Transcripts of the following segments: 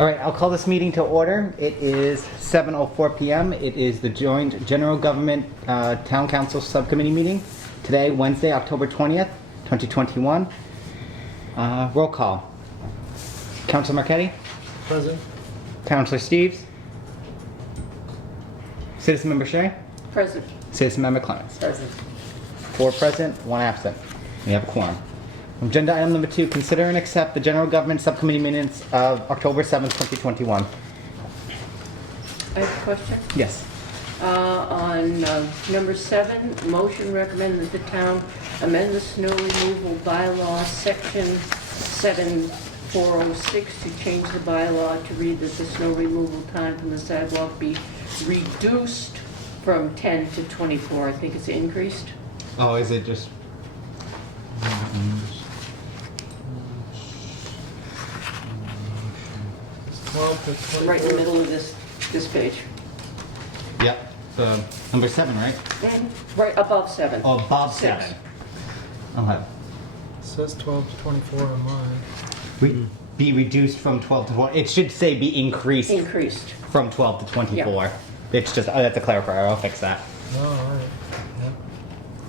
All right, I'll call this meeting to order. It is 7:04 p.m. It is the joint General Government Town Council Subcommittee meeting. Today, Wednesday, October 20th, 2021. Roll call. Councilor Marchetti? Present. Councilor Steves? Citizen Member Shea? Present. Citizen Member Clements? Present. 4 present, 1 absent. We have a quorum. Agenda item number 2, consider and accept the General Government Subcommittee minutes of October 7th, 2021. I have a question. Yes. On number 7, motion recommend that the town amend the snow removal bylaw, section 7406, to change the bylaw to read that the snow removal time from the sidewalk be reduced from 10 to 24. I think it's increased. Oh, is it just... 12 to 24. Right in the middle of this page. Yep, number 7, right? And right above 7. Oh, above 6. 7. I'll have... It says 12 to 24 on mine. Be reduced from 12 to 20. It should say be increased Increased. from 12 to 24. Yeah. It's just, that's a clarifier. I'll fix that. Oh, all right.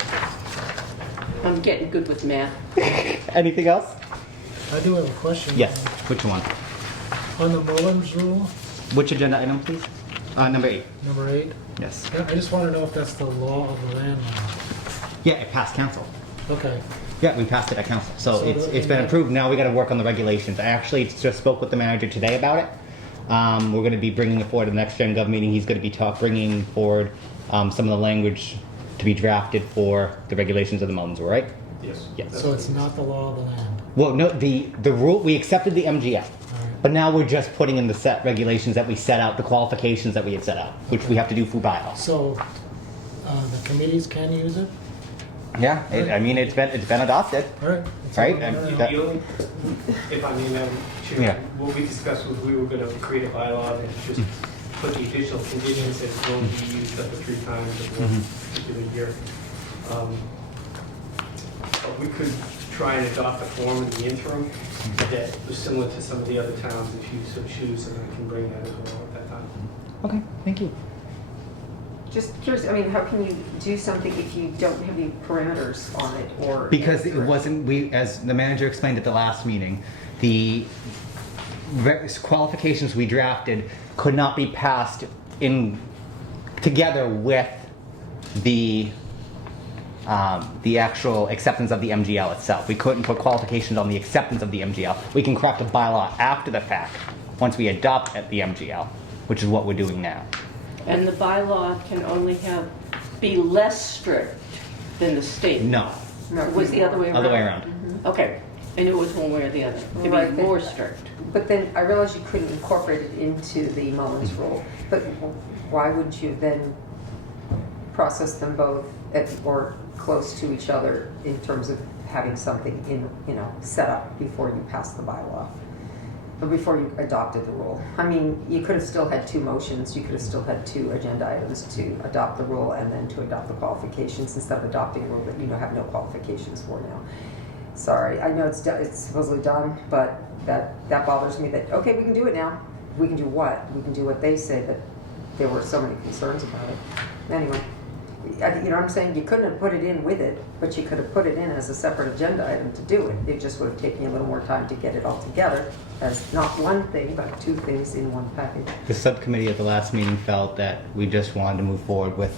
Yep. I'm getting good with math. Anything else? I do have a question. Yes. Which one? On the Mullins rule, Which agenda item, please? Number 8. number 8. Yes. Yeah, I just want to know if that's the law of the land now. Yeah, it passed council. Okay. Yeah, we passed it at council. So So it's been approved. Now we got to work on the regulations. I actually just spoke with the manager today about it. We're going to be bringing it forward to the next Gen Gov meeting. He's going to be bringing forward some of the language to be drafted for the regulations of the Mullins rule, right? Yes. Yes. So it's not the law of the land. Well, no, the rule, we accepted the MGF. All right. But now we're just putting in the set regulations that we set out, the qualifications that we had set out, which we have to do through bylaw. So the committees can use it? Yeah, I mean, it's been adopted. All right. That's Right, all I and wanna know. that- If I may, Madam Chair, Yeah. what we discussed was we were going to create a bylaw that just put the additional conditions that will be used up to 3 times in one particular year. But we could try and adopt a form in the interim that was similar to some of the other towns if you so choose, and I can bring that as well at that time. Okay, thank you. Just curious, I mean, how can you do something if you don't have any parameters on it, or? Because it wasn't, as the manager explained at the last meeting, the qualifications we drafted could not be passed in together with the actual acceptance of the MGL itself. We couldn't put qualifications on the acceptance of the MGL. We can craft a bylaw after the fact, once we adopt the MGL, which is what we're doing now. And the bylaw can only be less strict than the state. No, No, It was the other way around? other way around. Okay, I knew it was one way or the other. To Right, be more strict. But then I realized you couldn't incorporate it into the Mullins rule, but why would you then process them both or close to each other in terms of having something set up before you pass the bylaw? Or before you adopted the rule? I mean, you could have still had 2 motions, you could have still had 2 agenda items to adopt the rule and then to adopt the qualifications instead of adopting a rule that you have no qualifications for now. Sorry, I know it's supposedly done, but that bothers me that, okay, we can do it now. We can do what? We can do what they say, but there were so many concerns about it. Anyway, you know what I'm saying? You couldn't have put it in with it, but you could have put it in as a separate agenda item to do it. It just would have taken you a little more time to get it all together as not one thing, but 2 things in one package. The subcommittee at the last meeting felt that we just wanted to move forward with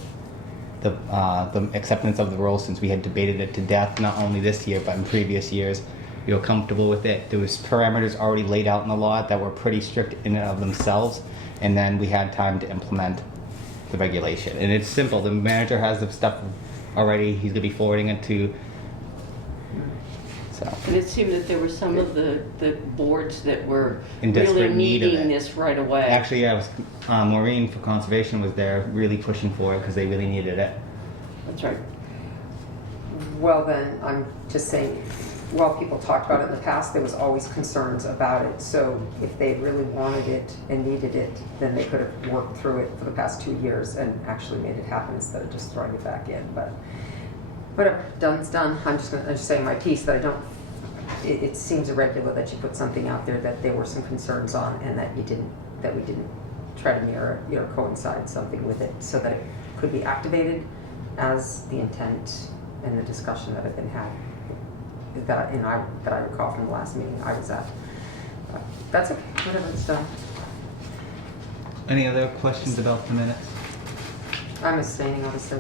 the acceptance of the role since we had debated it to death, not only this year, but in previous years. We were comfortable with it. There was parameters already laid out in the law that were pretty strict in and of themselves, and then we had time to implement the regulation. And it's simple. The manager has the stuff already. He's going to be forwarding it to... So. And it seemed that there were some of the boards that were In desperate really need of needing it. this right away. Actually, yeah, it was, Maureen for Conservation was there really pushing for it because they really needed it. That's right. Well, then, I'm just saying, while people talked about it in the past, there was always concerns about it. So if they really wanted it and needed it, then they could have worked through it for the past 2 years and actually made it happen instead of just throwing it back in. But whatever, done's done. I'm just saying my piece that I don't it seems irregular that you put something out there that there were some concerns on and that we didn't try to mirror, coincide something with it so that it could be activated as the intent and the discussion that had been had that I recall from the last meeting I was at. That's it, whatever, it's done. Any other questions about the minutes? I'm abstaining, obviously.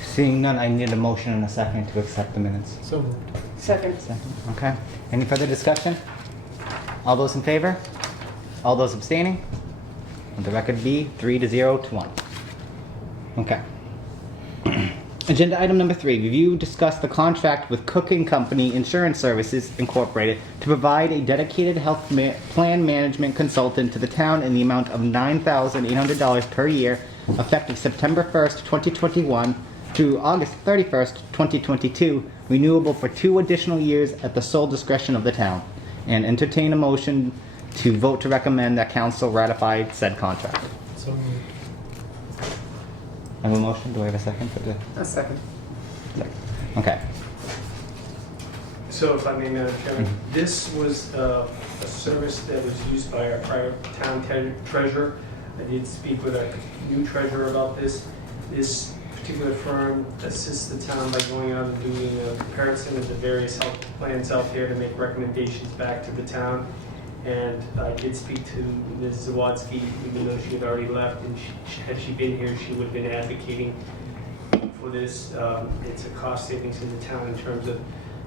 Seeing none, I need a motion and a second to accept the minutes. So moved. Second. Second, okay. Any further discussion? All those in favor? All those abstaining? Let the record be 3-0 to 1. Okay. Agenda item number 3, review, discuss the contract with Cooking Company Insurance Services Incorporated to provide a dedicated health plan management consultant to the town in the amount of $9,800 per year, effective September 1st, 2021 through August 31st, 2022, renewable for 2 additional years at the sole discretion of the town, and entertain a motion to vote to recommend that council ratify said contract. So moved. I have a motion. Do I have a second for the A second. second? Okay. So if I may, Madam Chairman, this was a service that was used by our prior town treasurer. I did speak with our new treasurer about this. This particular firm assists the town by going out and doing a comparison of the various health plans out there to make recommendations back to the town. And I did speak to Ms. Zawadzki, even though she had already left, and had she been here, she would have been advocating for this. It's a cost savings in the town in terms of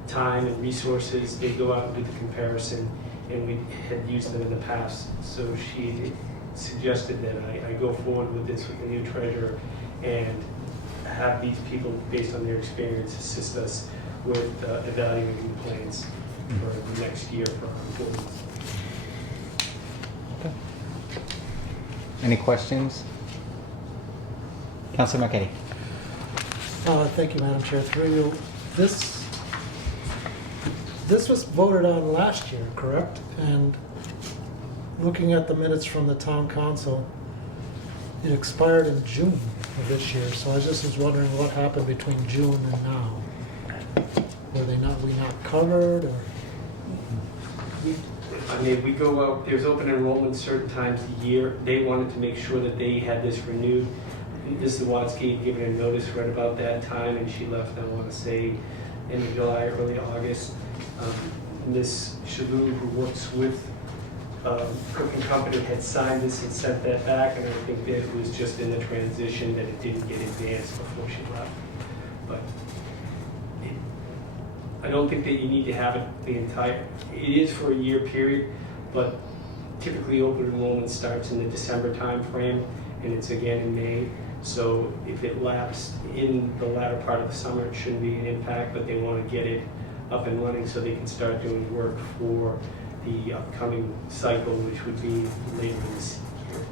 time and resources. They go out and do the comparison, and we had used them in the past. So she suggested that I go forward with this with the new treasurer and have these people, based on their experience, assist us with evaluating the plans for the next year for our employees. Okay. Any questions? Councilor Marquetti. Thank you, Madam Chair. Through you, this was voted on last year, correct? And looking at the minutes from the town council, it expired in June of this year. So I just was wondering what happened between June and now. Were we not covered, or? I mean, we go out, there's open enrollment certain times a year. They wanted to make sure that they had this renewed. Ms. Zawadzki had given a notice right about that time, and she left, I want to say, end of July, early August. Ms. Shalou, who works with Cooking Company, had signed this and sent that back, and I think that it was just in the transition that it didn't get advanced before she left. But I don't think that you need to have it the entire, it is for a year period, but typically open enrollment starts in the December timeframe, and it's again in May. So if it lapsed in the latter part of the summer, it shouldn't be an impact, but they want to get it up and running so they can start doing work for the upcoming cycle, which would be later this year.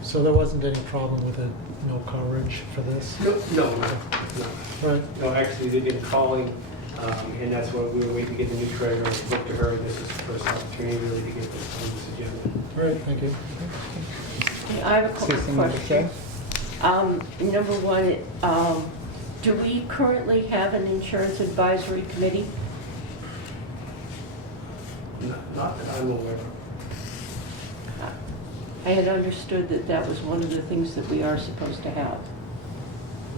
So there wasn't any problem with it, no coverage for this? No. Right. No, actually, they've been calling, and that's why we were waiting to get the new treasurer. I spoke to her, and this is the first opportunity really to get this on this agenda. All right, thank you. Okay, I have a couple of Citizen Member questions. Number one, do we currently have an insurance advisory committee? Not that I'm aware of. I had understood that that was one of the things that we are supposed to have.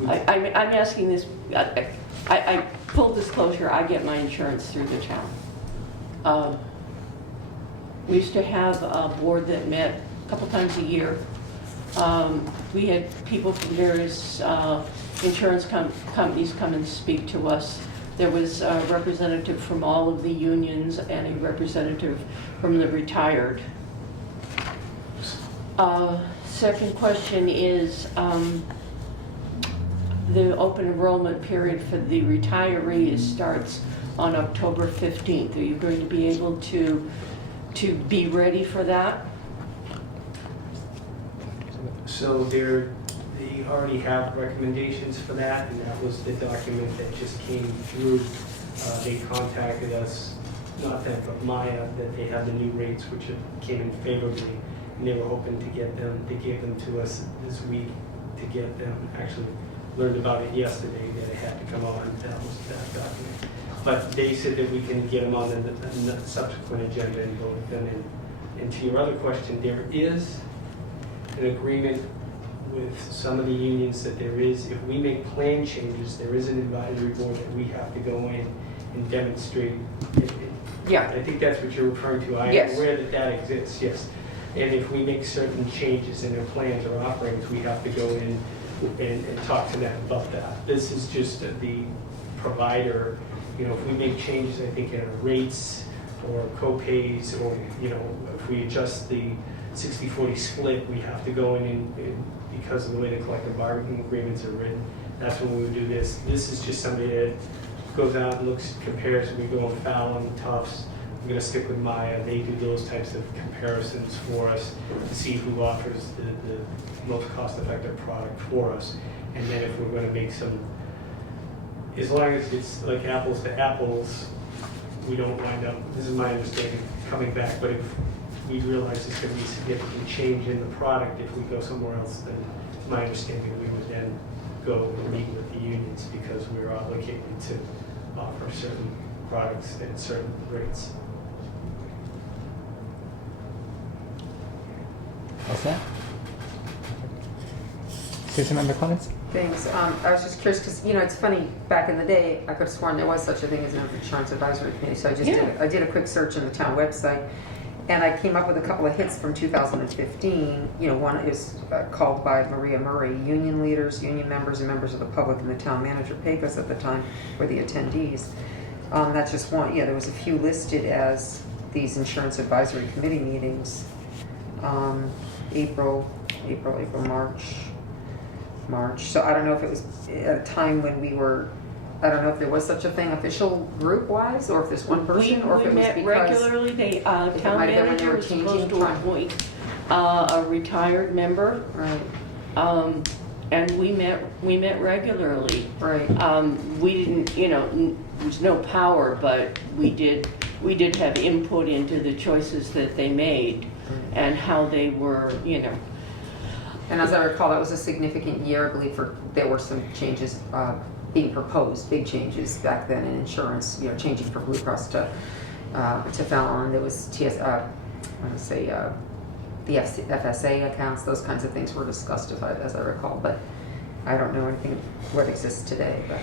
I'm asking this, I full disclosure, I get my insurance through the town. We used to have a board that met a couple times a year. We had people from various insurance companies come and speak to us. There was a representative from all of the unions and a representative from the retired. Second question is, the open enrollment period for the retirees starts on October 15th. Are you going to be able to be ready for that? So they already have recommendations for that, and that was the document that just came through. They contacted us, not them, but Maya, that they have the new rates, which came in favorably, and they were hoping to get them, they gave them to us this week to get them actually learned about it yesterday, that it had to come on, that was that document. But they said that we can get them on the subsequent agenda and vote them in. And to your other question, there is an agreement with some of the unions that there is, if we make plan changes, there is an advisory board that we have to go in and demonstrate. Yeah. I think that's what you're referring to. I am Yes. aware that that exists, yes. And if we make certain changes in their plans or offerings, we have to go in and talk to them about that. This is just the provider, you know, if we make changes, I think, in our rates or co-pays, or, you know, if we adjust the 60-40 split, we have to go in and because of the way the collective bargaining agreements are written, that's when we would do this. This is just somebody that goes out and looks, compares, we go and Fallon, Tufts. I'm going to stick with Maya. They do those types of comparisons for us to see who offers the most cost-effective product for us. And then if we're going to make some, as long as it's like apples to apples, we don't wind up, this is my understanding, coming back. But if we realize there's going to be significant change in the product, if we go somewhere else, then my understanding, we would then go and meet with the unions because we're obligated to offer certain products at certain rates. What's that? Citizen member comments? Thanks. I was just curious because, you know, it's funny, back in the day, I could have sworn there was such a thing as an insurance advisory committee. So I did a quick search in the town website, and I came up with a couple of hits from 2015. You know, one is called by Maria Murray. Union leaders, union members, and members of the public and the town manager Pecos at the time were the attendees. That's just one. Yeah, there was a few listed as these insurance advisory committee meetings. April, March. So I don't know if it was at a time when we were, I don't know if there was such a thing official group-wise, or if there's one person, or if it was met because... regularly. They, town might have been when they manager were was changing supposed to time. appoint a retired member, Right, and we met regularly. right. We didn't, you know, there was no power, but we did have input into the choices that they made and how they were, you know. And as I recall, that was a significant year, I believe, there were some changes being proposed, big changes back then in insurance, you know, changing from Blue Cross to Fallon. There was the FSA accounts, those kinds of things were discussed, as I recall, but I don't know anything what exists today, but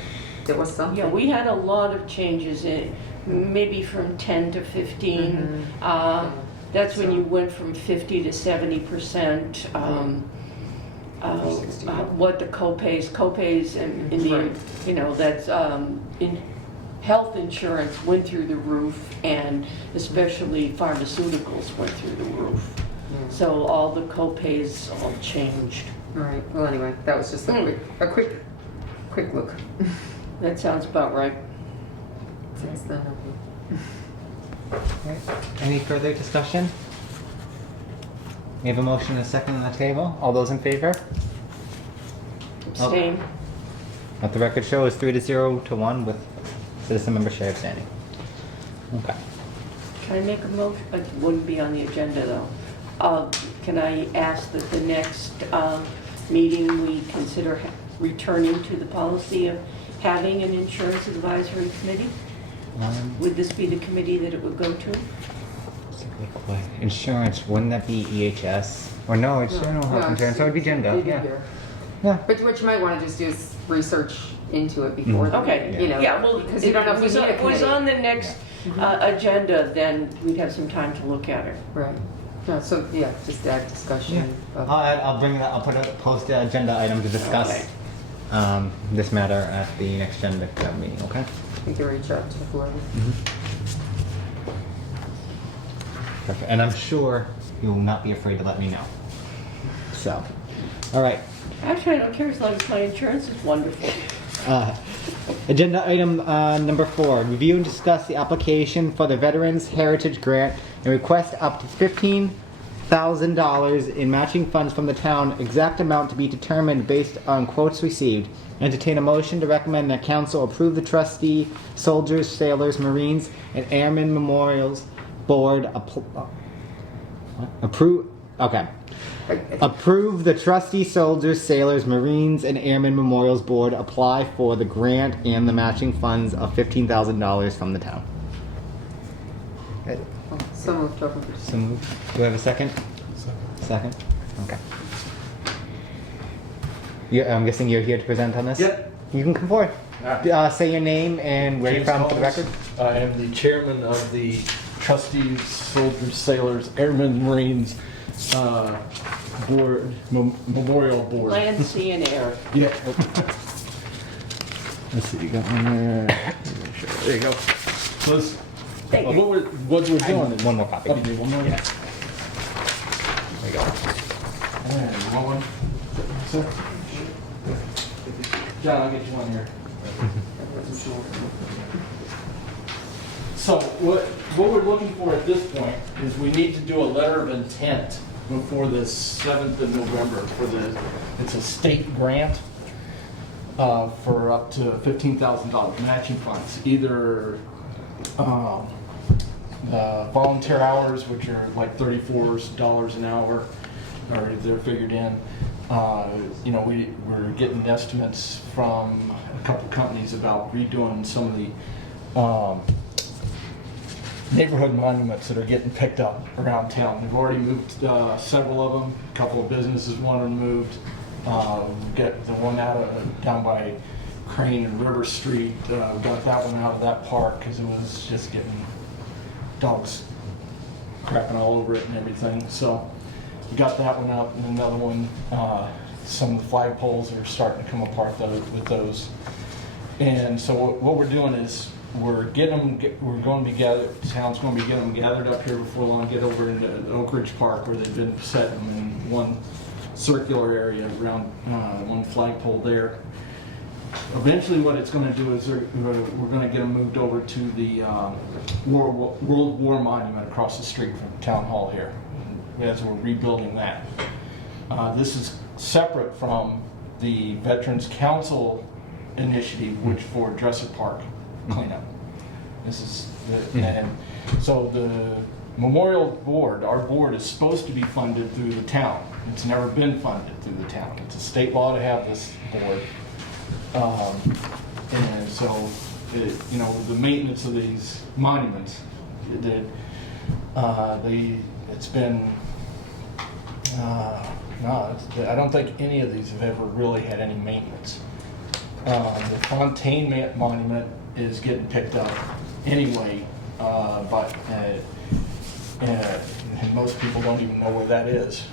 there was something. Yeah, we had a lot of changes in, maybe from 10 to 15. That's when you went from 50 to 70%. What the co-pays and in the, Right. you know, that's in health insurance went through the roof, and especially pharmaceuticals went through the roof. Yeah. So all the co-pays all changed. Right. Well, anyway, that was just a quick look. That sounds about right. Since then, Any further discussion? We have a motion and a second on the table. All those in favor? Abstain. Let the record show is 3-0 to 1 with citizen member Shea abstaining. Okay. Can I make a motion? It wouldn't be on the agenda, though. Can I ask that the next meeting we consider returning to the policy of having an insurance advisory committee? Would this be the committee that it would go to? Insurance, wouldn't that be EHS? Or no, it's general health insurance, so it would be gender, yeah. Yeah. But what you might want to just do is research into it before. Okay, You know, yeah, well, because you don't know if it you need a was committee. on the next agenda, then we'd have some time to look at it. Right. No, so yeah, just add discussion. of- I'll bring that. I'll post an agenda item to discuss this matter at the next agenda meeting. Okay. You can reach out to whoever. Perfect. And I'm sure you will not be afraid to let me know. So, all right. Actually, I don't care as long as my insurance is wonderful. Agenda item number 4: review and discuss the application for the Veterans Heritage Grant and request up to $15,000 in matching funds from the town. Exact amount to be determined based on quotes received. Entertain a motion to recommend that council approve the trustee, soldiers, sailors, marines, and airmen memorials board approve. Okay. Approve the trustee, soldiers, sailors, Marines, and Airmen Memorials Board apply for the grant and the matching funds of $15,000 from the town. Good. So moved, open for So moved. Do I have a second? Second. Okay. I'm guessing you're here to present on this? Yep. You can come forward. Say your name and where you're from for the record. I am the chairman of the trustees, soldiers, sailors, airmen, Marines board, memorial board. Land, sea, and air. Yeah. Let's see, you got one there. There you go. So this, Thank you. what we're doing is One more copy. Oh, you need one more? Yeah. There you go. And you want one? Sir? John, I'll get you one here. So what we're looking for at this point is we need to do a letter of intent before the 7th of November it's a state grant for up to $15,000 matching funds, either volunteer hours, which are like $34 an hour, or they're figured in. We're getting estimates from a couple companies about redoing some of the neighborhood monuments that are getting picked up around town. We've already moved several of them. A couple of businesses want them moved. We get the one down by Crane and River Street. We got that one out of that park because it was just getting dogs crapping all over it and everything. So we got that one out, and another one. Some of the flagpoles are starting to come apart with those. And so what we're doing is we're going to be gathered. The town's going to be getting them gathered up here before long. Get over into Oak Ridge Park where they've been setting them in one circular area around one flagpole there. Eventually, what it's going to do is we're going to get them moved over to the World War Monument across the street from Town Hall here, as we're rebuilding that. This is separate from the Veterans Council initiative, which for Dresser Park cleanup. This is and so the Memorial Board, our board, is supposed to be funded through the town. It's never been funded through the town. It's a state law to have this board. And so, the maintenance of these monuments, it's been, I don't think any of these have ever really had any maintenance. The Fontaine Monument is getting picked up anyway, and most people don't even know where that is.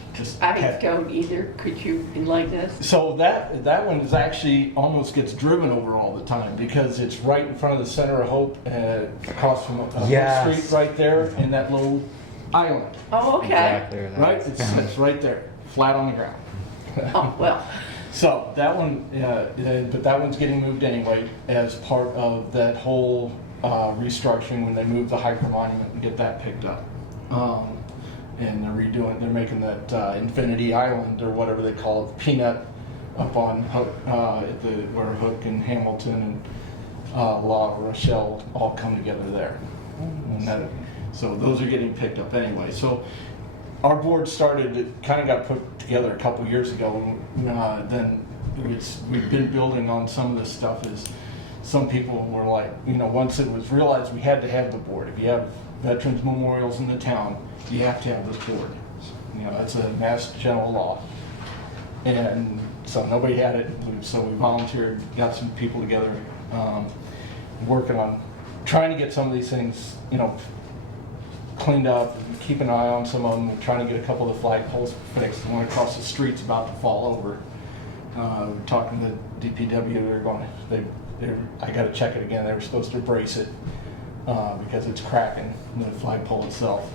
I don't either. Could you enlighten us? So that one is actually almost gets driven over all the time because it's right in front of the Center of Hope, across from Yes. Hope Street right there, in that little island. Oh, okay. Exactly. Right? It's right there, flat on the ground. Oh, well. So that one, but that one's getting moved anyway as part of that whole restructuring when they move the Hyper Monument and get that picked up. And they're making that Infinity Island or whatever they call it, Peanut, up on Hook, where Hook and Hamilton and La Rochelle all come together there. And so those are getting picked up anyway. So our board kind of got put together a couple years ago. Then we've been building on some of this stuff. Is some people were like, once it was realized we had to have the board. If you have veterans memorials in the town, you have to have this board. It's a mass general law. And so nobody had it, so we volunteered, got some people together, working on trying to get some of these things, cleaned up, keep an eye on some of them. We're trying to get a couple of the flagpoles fixed. The one across the street's about to fall over. We're talking to DPW, I got to check it again. They were supposed to brace it because it's cracking, the flagpole itself.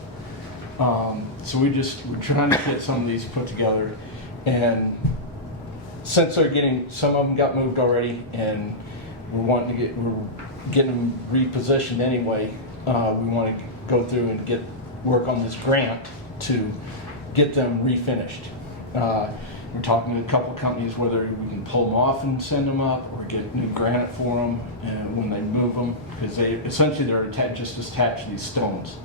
So we're trying to get some of these put together, and since some of them got moved already, and we're getting them repositioned anyway. We want to go through and work on this grant to get them refinished. We're talking to a couple of companies whether we can pull them off and send them up, or get new granite for them, and when they move them, because they're just attached to these stones.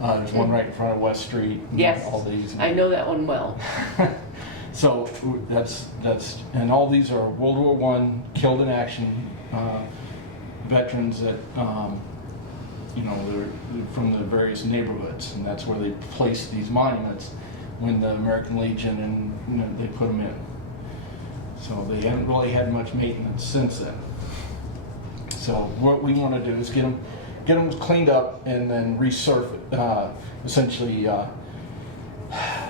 There's one right in front of West Street. And Yes, all these. I know that one well. So that's and all these are World War I killed in action veterans that they're from the various neighborhoods, and that's where they placed these monuments when the American Legion and they put them in. So they haven't really had much maintenance since then. So what we want to do is get them cleaned up and then resurface, essentially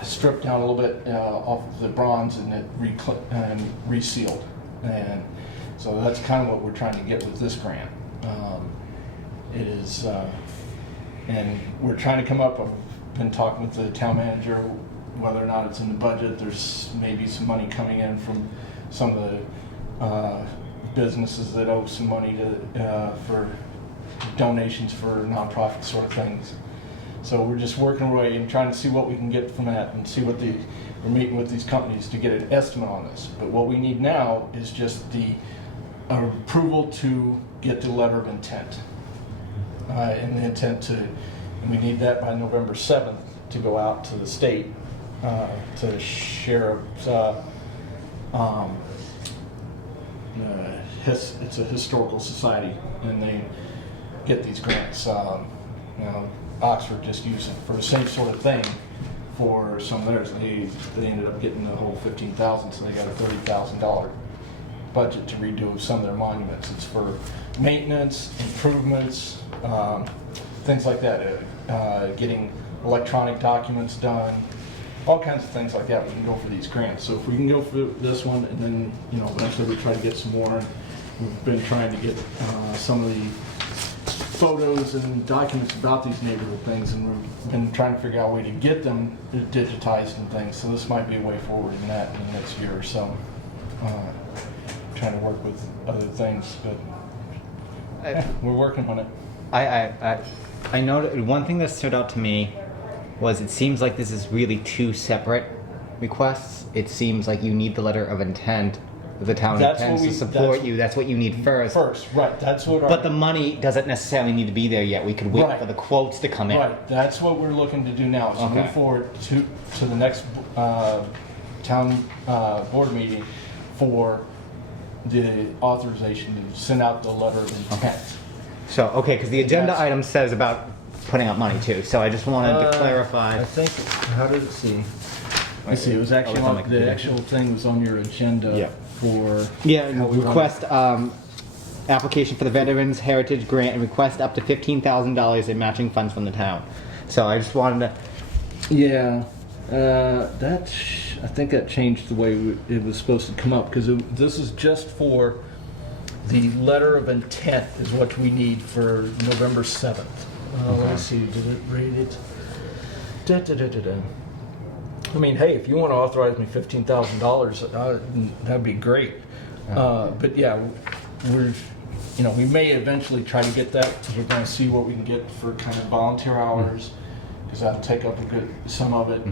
stripped down a little bit off of the bronze and resealed. And so that's kind of what we're trying to get with this grant. It is, and we're trying to come up. I've been talking with the town manager whether or not it's in the budget. There's maybe some money coming in from some of the businesses that owe some money for donations for nonprofit sort of things. So we're just working away and trying to see what we can get from that and see what we're meeting with these companies to get an estimate on this. But what we need now is just the approval to get the letter of intent. And the intent and we need that by November 7th to go out to the state, to the sheriff's, it's a historical society, and they get these grants. Oxford just used it for the same sort of thing for some of theirs. They ended up getting the whole $15,000, so they got a $30,000 budget to redo some of their monuments. It's for maintenance, improvements, things like that, getting electronic documents done, all kinds of things like that. We can go for these grants. So if we can go for this one, and then eventually we try to get some more. And we've been trying to get some of the photos and documents about these neighborhood things, and we've been trying to figure out a way to get them digitized and things. So this might be a way forward in that in the next year or so. Trying to work with other things, but we're working on it. I know that one thing that stood out to me was it seems like this is really two separate requests. It seems like you need the letter of intent. The town intends to support you. That's what you need first. Right. That's what. But the money doesn't necessarily need to be there yet. We could wait for the quotes to come in. Right. That's what we're looking to do now. Is move forward to the next town board meeting for the authorization to send out the letter of intent. Okay. So because the agenda item says about putting out money too. So I just wanted to clarify. I think, how did it see? I see. It was actually on my the computer. actual thing was on your agenda. Yeah. For request application for the Veterans Heritage Grant and request up to $15,000 in matching funds from the town. So I just wanted to. Yeah, I think that changed the way it was supposed to come up, because this is just for the letter of intent is what we need for November 7th. Let me see. Did it read it? I mean, hey, if you want to authorize me $15,000, that'd be great. But yeah, we may eventually try to get that. We're going to see what we can get for kind of volunteer hours, because that'll take up some of it.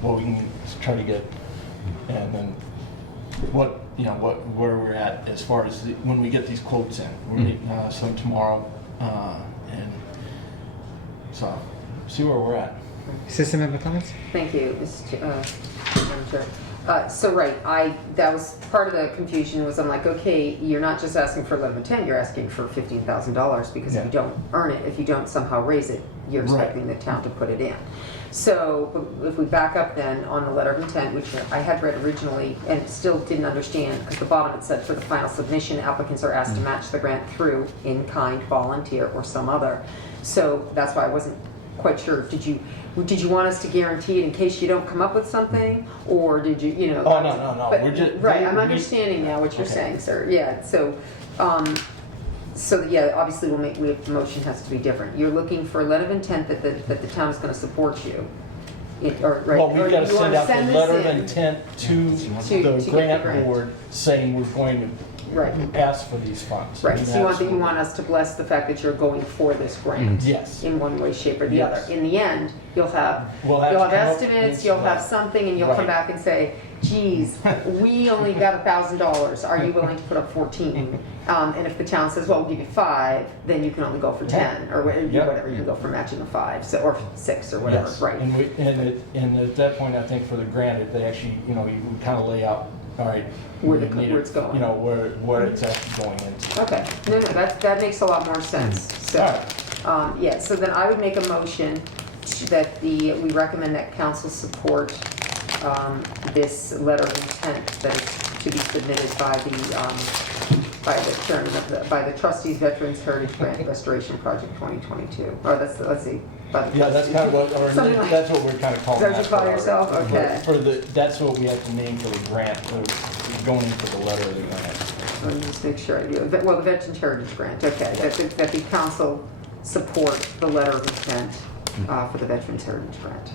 What we can try to get, and then where we're at as far as when we get these quotes in. We're meeting some tomorrow, and so see where we're at. System member comments? Thank you, Mr. Madam Chair. So that was part of the confusion was I'm like, okay, you're not just asking for 1110, you're asking for $15,000 because if you don't earn it, if you don't somehow raise it, you're expecting the town to put it in. So if we back up then on the letter of intent, which I had read originally and still didn't understand, because the bottom it said for the final submission, applicants are asked to match the grant through in-kind, volunteer, or some other. So that's why I wasn't quite sure. Did you want us to guarantee it in case you don't come up with something, or did you, Oh, no. But, We're just, I'm understanding now what you're saying, sir. Yeah. So yeah, obviously the motion has to be different. You're looking for a letter of intent that the town is going to support you. Well, we've got to send out the letter of intent to the to grant get the grant. board saying we're going Right. asked for these funds. Right, And so you that's- want us to bless the fact that you're going for this grant Yes. in one way, shape, or the Yes. other. In the end, you'll have We'll have to come up estimates, with- you'll have something, and you'll come Right. back and say, geez, we only got $1,000, are you willing to put up 14? And if the town says, well, we'll give you 5, then you can only go for 10, or whatever, Yep. you can go for matching the 5, so, or 6, or whatever, Yes. right? And at that point, I think for the grant, they actually, you kind of lay out, all right. Where we need where it, it's going. where it's actually going into. Okay, no, that makes a lot more sense, so. All Yeah, so then I would make a motion that we recommend that council support this letter of intent that is to be submitted by the chairman by the trustees Veterans Heritage Grant Restoration Project 2022. Or let's see. By the Yeah, that's kind of what, or Something like- that's what we're kind of calling Is that that. what you call for our- yourself? Okay. For the, that's what we have to name for the grant, going into the letter of the grant. Let me just make sure I do it. Well, the Veterans Heritage Grant, okay. That the council support the letter of intent for the Veterans Heritage Grant.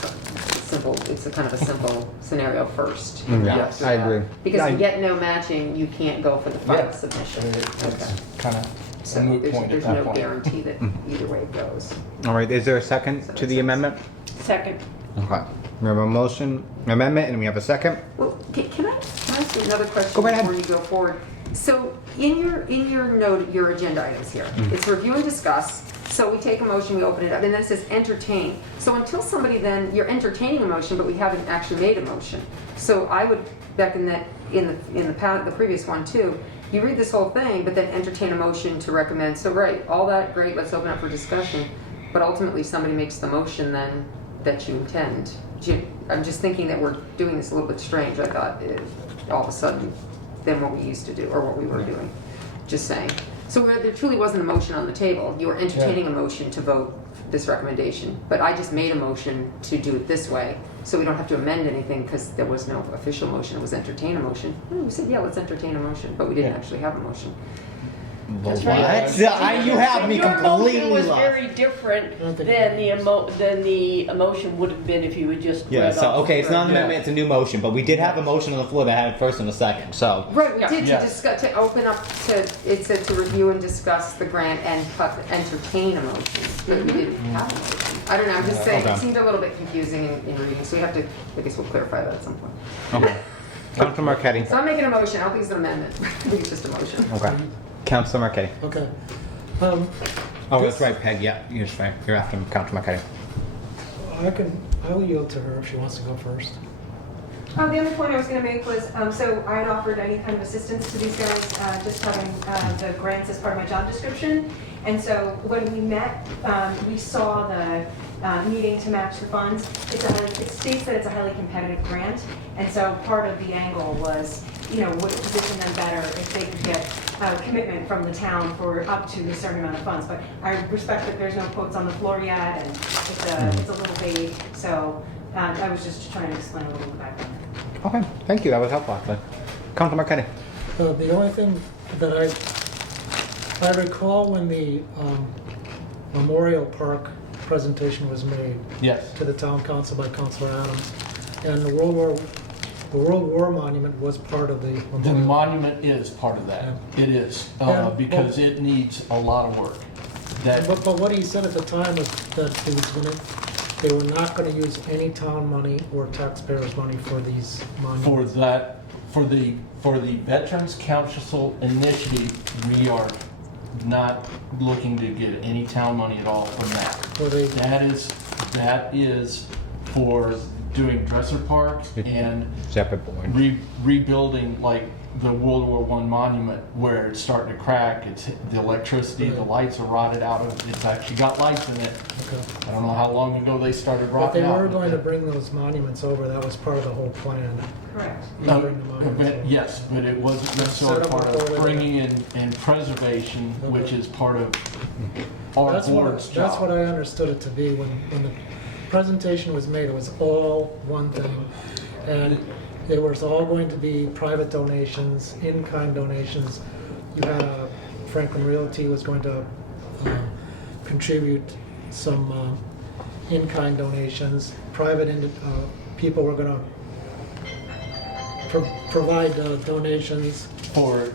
So, it's simple. It's a kind of a simple scenario first. Yeah, After I that. agree. Because I- you get no matching, you can't go for the final Yeah. submission. It's Okay. kind of So a moot point at there's that no point. guarantee that either way it goes. All right, is there a second to the amendment? Second. Okay. We have a motion, amendment, and we have a second. Well, can I ask you another question Go right ahead. before you go forward? So in your note, your agenda items here, it's review and discuss. So we take a motion, we open it up, and then it says entertain. So until somebody then, you're entertaining a motion, but we haven't actually made a motion. So I would, back in the previous one too, you read this whole thing, but then entertain a motion to recommend. So right, all that, great, let's open up for discussion. But ultimately, somebody makes the motion then that you intend. I'm just thinking that we're doing this a little bit strange, I thought, all of a sudden, than what we used to do, or what we were doing. Just saying. So there truly wasn't a motion on the table. You were entertaining a motion to vote this recommendation, but I just made a motion to do it this way, so we don't have to amend anything because there was no official motion. It was entertain a motion. We said, yeah, let's entertain a motion, but we didn't Yeah. actually have a motion. That's What? right. You have me Your motion completely was lost. very different I don't think than it than the emotion would have been if you had just Yeah, read so, off okay, it's not an the- amendment, it's a new motion, but we did have a motion on the floor that had a first and a second, so. Right, we Yeah. did to Yes. discuss, to open up to, it said to review and discuss the grant and entertain a motion, but we didn't have a motion. I don't know, I'm just saying, Okay. it seemed a little bit confusing in reading, so we have to, I guess we'll clarify that at some point. Okay. Councilor Marquetti. So I'm making a motion, I don't think it's an amendment, I think it's just a motion. Okay. Councilor Marquetti. Okay. Oh, that's right, Peg, yeah, you're just right. You're after Councilor Marquetti. I'll yield to her if she wants to go first. The other point I was going to make was, so I had offered any kind of assistance to these guys, just having the grants as part of my job description. And so when we met, we saw the needing to match the funds. It states that it's a highly competitive grant. And so part of the angle was, would it position them better if they could get a commitment from the town for up to a certain amount of funds. But I respect that there's no quotes on the floor yet, and it's a little vague. So I was just trying to explain a little bit background. Okay, thank you, that was helpful, actually. Councilor Marquetti. The only thing that I recall when the Memorial Park presentation was made Yes. to the town council by Councilor Adams, and the World War Monument was part of the The Memorial. monument is part of that. It is, Yeah, because it needs a lot of work. That, But what he said at the time was that they were not gonna use any town money or taxpayers' money for these monuments. for the Veterans Council initiative, we are not looking to get any town money at all from that. Were they, That is for doing dresser parks and Separate board. rebuilding like the World War I monument where it's starting to crack, it's the electricity, the lights are rotted out of it, it's actually got lights in it. okay. I don't know how long ago they started But they rotting out. were going to bring those monuments over, that was part of the whole plan. Correct. to bring the monuments over. Yes, but it wasn't necessarily Set 'em part up of over there. bringing in and preservation, which Okay. is part of our That's board's job. That's what I understood it to be when the presentation was made, it was all one thing. And it was all going to be private donations, in-kind donations. You had Franklin Realty was going to contribute some people were going to provide donations For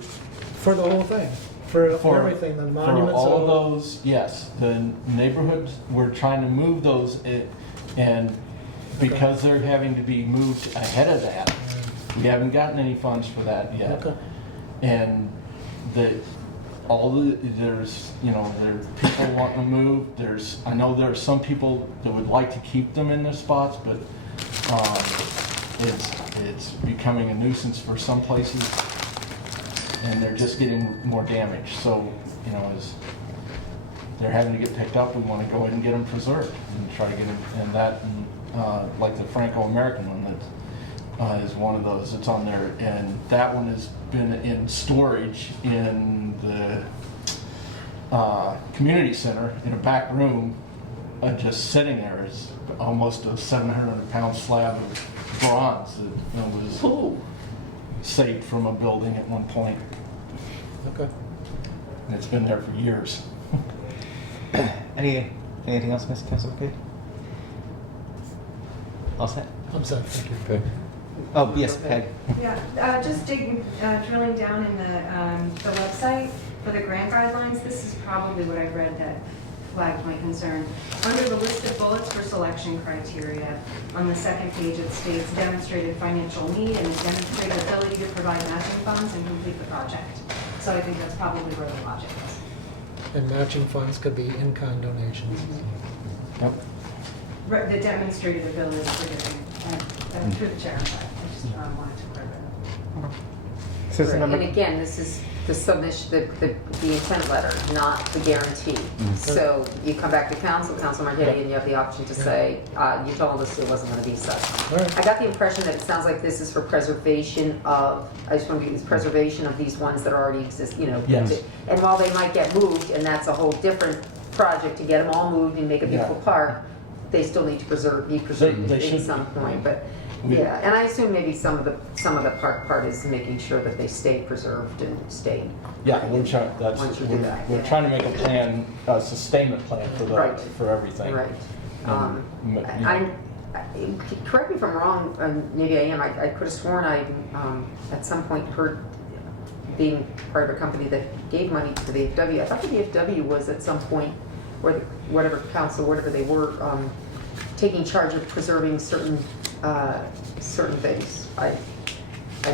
for the whole thing, for everything, the For monuments. all of those, yes, the neighborhoods, we're trying to move those, and because they're having to be moved ahead of that, we haven't gotten any funds for that yet. Okay. And there's, there are people wanting to move, I know there are some people that would like to keep them in their spots, but, it's becoming a nuisance for some places, and they're just getting more damage. So, as they're having to get picked up, we want to go ahead and get them preserved and try to get them, and like the Franco-American one that is one of those that's on there, and that one has been in storage in the community center in a back room, just sitting there. It's almost a 700-pound slab of bronze that was Ooh. saved from a building at one point, Okay. and it's been there for years. Anything else, Mr. Council? Good. All set? I'm set, thank you. Good. Oh, yes, Peg. Yeah, just drilling down in the website for the grant guidelines, this is probably what I read that flagged my concern. Under the list of bullets for selection criteria, on the second page it states demonstrated financial need and demonstrated ability to provide matching funds and complete the project. So I think that's probably where the logic is. And matching funds could be in-kind donations. Yep. The demonstrated ability to do, through the chair, I just wanted to clear that up. Citizen And member. again, this is the submission, the intent letter, not the guarantee. So you come back to council Marquetti, and you have the option to say, you told us it wasn't going to be such. All right. I got the impression that it sounds like this is for preservation of, it's preservation of these ones that already exist, Yes. And while they might get moved, and that's a whole different project to get them all moved and make a beautiful park, they still need to be preserved They at should some be. point, but, We- yeah, and I assume maybe some of the park part is making sure that they stay preserved and stay. Yeah, we're trying. Once you do that, We're yeah. trying to make a plan, a sustainment plan for Right. for everything. Right. And, Correct me if I'm wrong, maybe I am, I could have sworn I, at some point heard, being part of a company that gave money to the VFW, I thought the VFW was at some point, or whatever council, whatever they were, taking charge of preserving certain things. I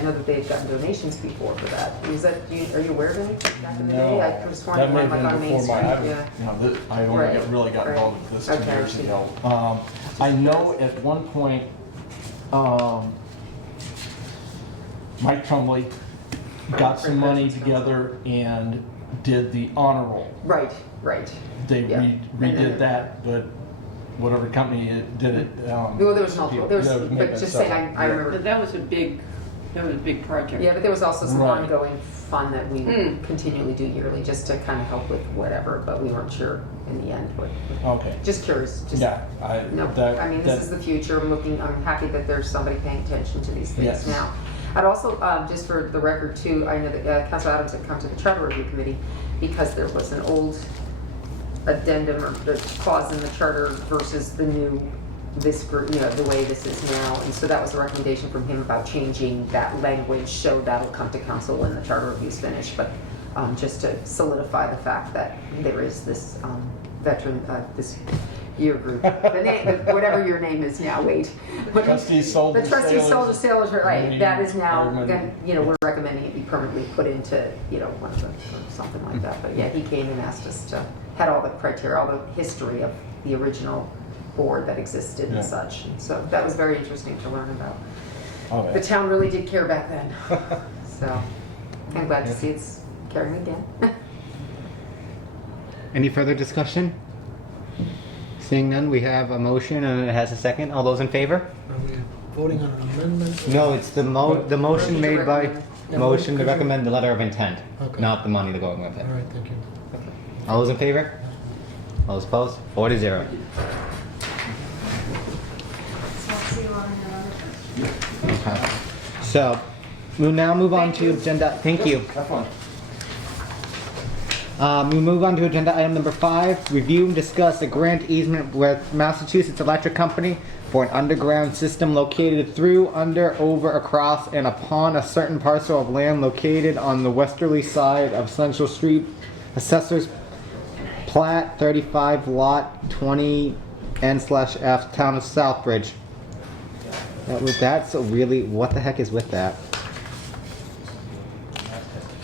know that they've gotten donations before for that. Are you aware of any back in the day? I could have sworn that one may like have on been Main before Street, my, yeah. I only Right, really got right. involved with this Okay, 2 I years see. ago. I know at one point, Mike Trumley got some money together and did the honor roll. Right. They Yeah. redid that, but whatever company did it. Well, there was multiple, but just saying, I remember. But that was a big project. Yeah, but there was also some Right. ongoing fund that we continually do yearly, just to kind of help with whatever, but we weren't sure in the end. Okay. Just curious, just, Yeah, no, I mean, this is the future, I'm happy that there's somebody paying attention to these things Yes. now. I'd also, just for the record too, I know that Councilor Adams had come to the Charter Review Committee because there was an old addendum or the clause in the charter versus the new, this group, the way this is now. And so that was a recommendation from him about changing that language, so that'll come to council when the charter review's finished. But just to solidify the fact that there is this veteran, this year group, whatever your name is now, wait. Trustees Soldier The trustees Sailors. Soldier Sailors, right, Maybe that is now, firemen. we're recommending it be permanently put into, one of the, something like that. But yeah, he came and asked us to, had all the criteria, all the history of the original board that existed Yeah. and such. And so that was very interesting to learn about. Oh, yeah. The town really did care back then. So I'm glad to see it's caring again. Any further discussion? Seeing none, we have a motion and it has a second. All those in favor? Are we voting on an amendment? No, it's the motion made by, Yeah, motion to could you- recommend the letter of intent, Okay. not the money to go with it. All right, thank you. All those in favor? All those opposed? 4-0. So I'll see you on November 1st. Okay. So, we'll now move on Thank to you. agenda, thank you. Have fun. We move on to agenda item number 5. Review and discuss a grant easement with Massachusetts Electric Company for an underground system located through, under, over, across, and upon a certain parcel of land located on the westerly side of Central Street. Assessors Plat 35 Lot 20 N/F, Town of Southbridge. That's really, what the heck is with that?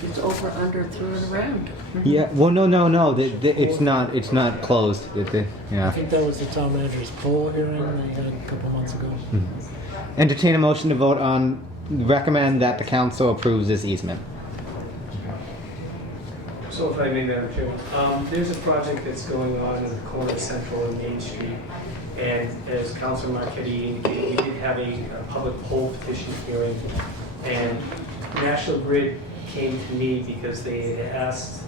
It's over, under, through, and around. Yeah, well, no. It's not closed. I Yeah. think that was the town manager's poll hearing they had a couple months ago. Entertain a motion to vote on, recommend that the council approves this easement. So if I may, Madam Chairman, there's a project that's going on in the corner of Central and Main Street. And as Councilor Marquetti indicated, we did have a public poll petition hearing. And National Grid came to me because they had asked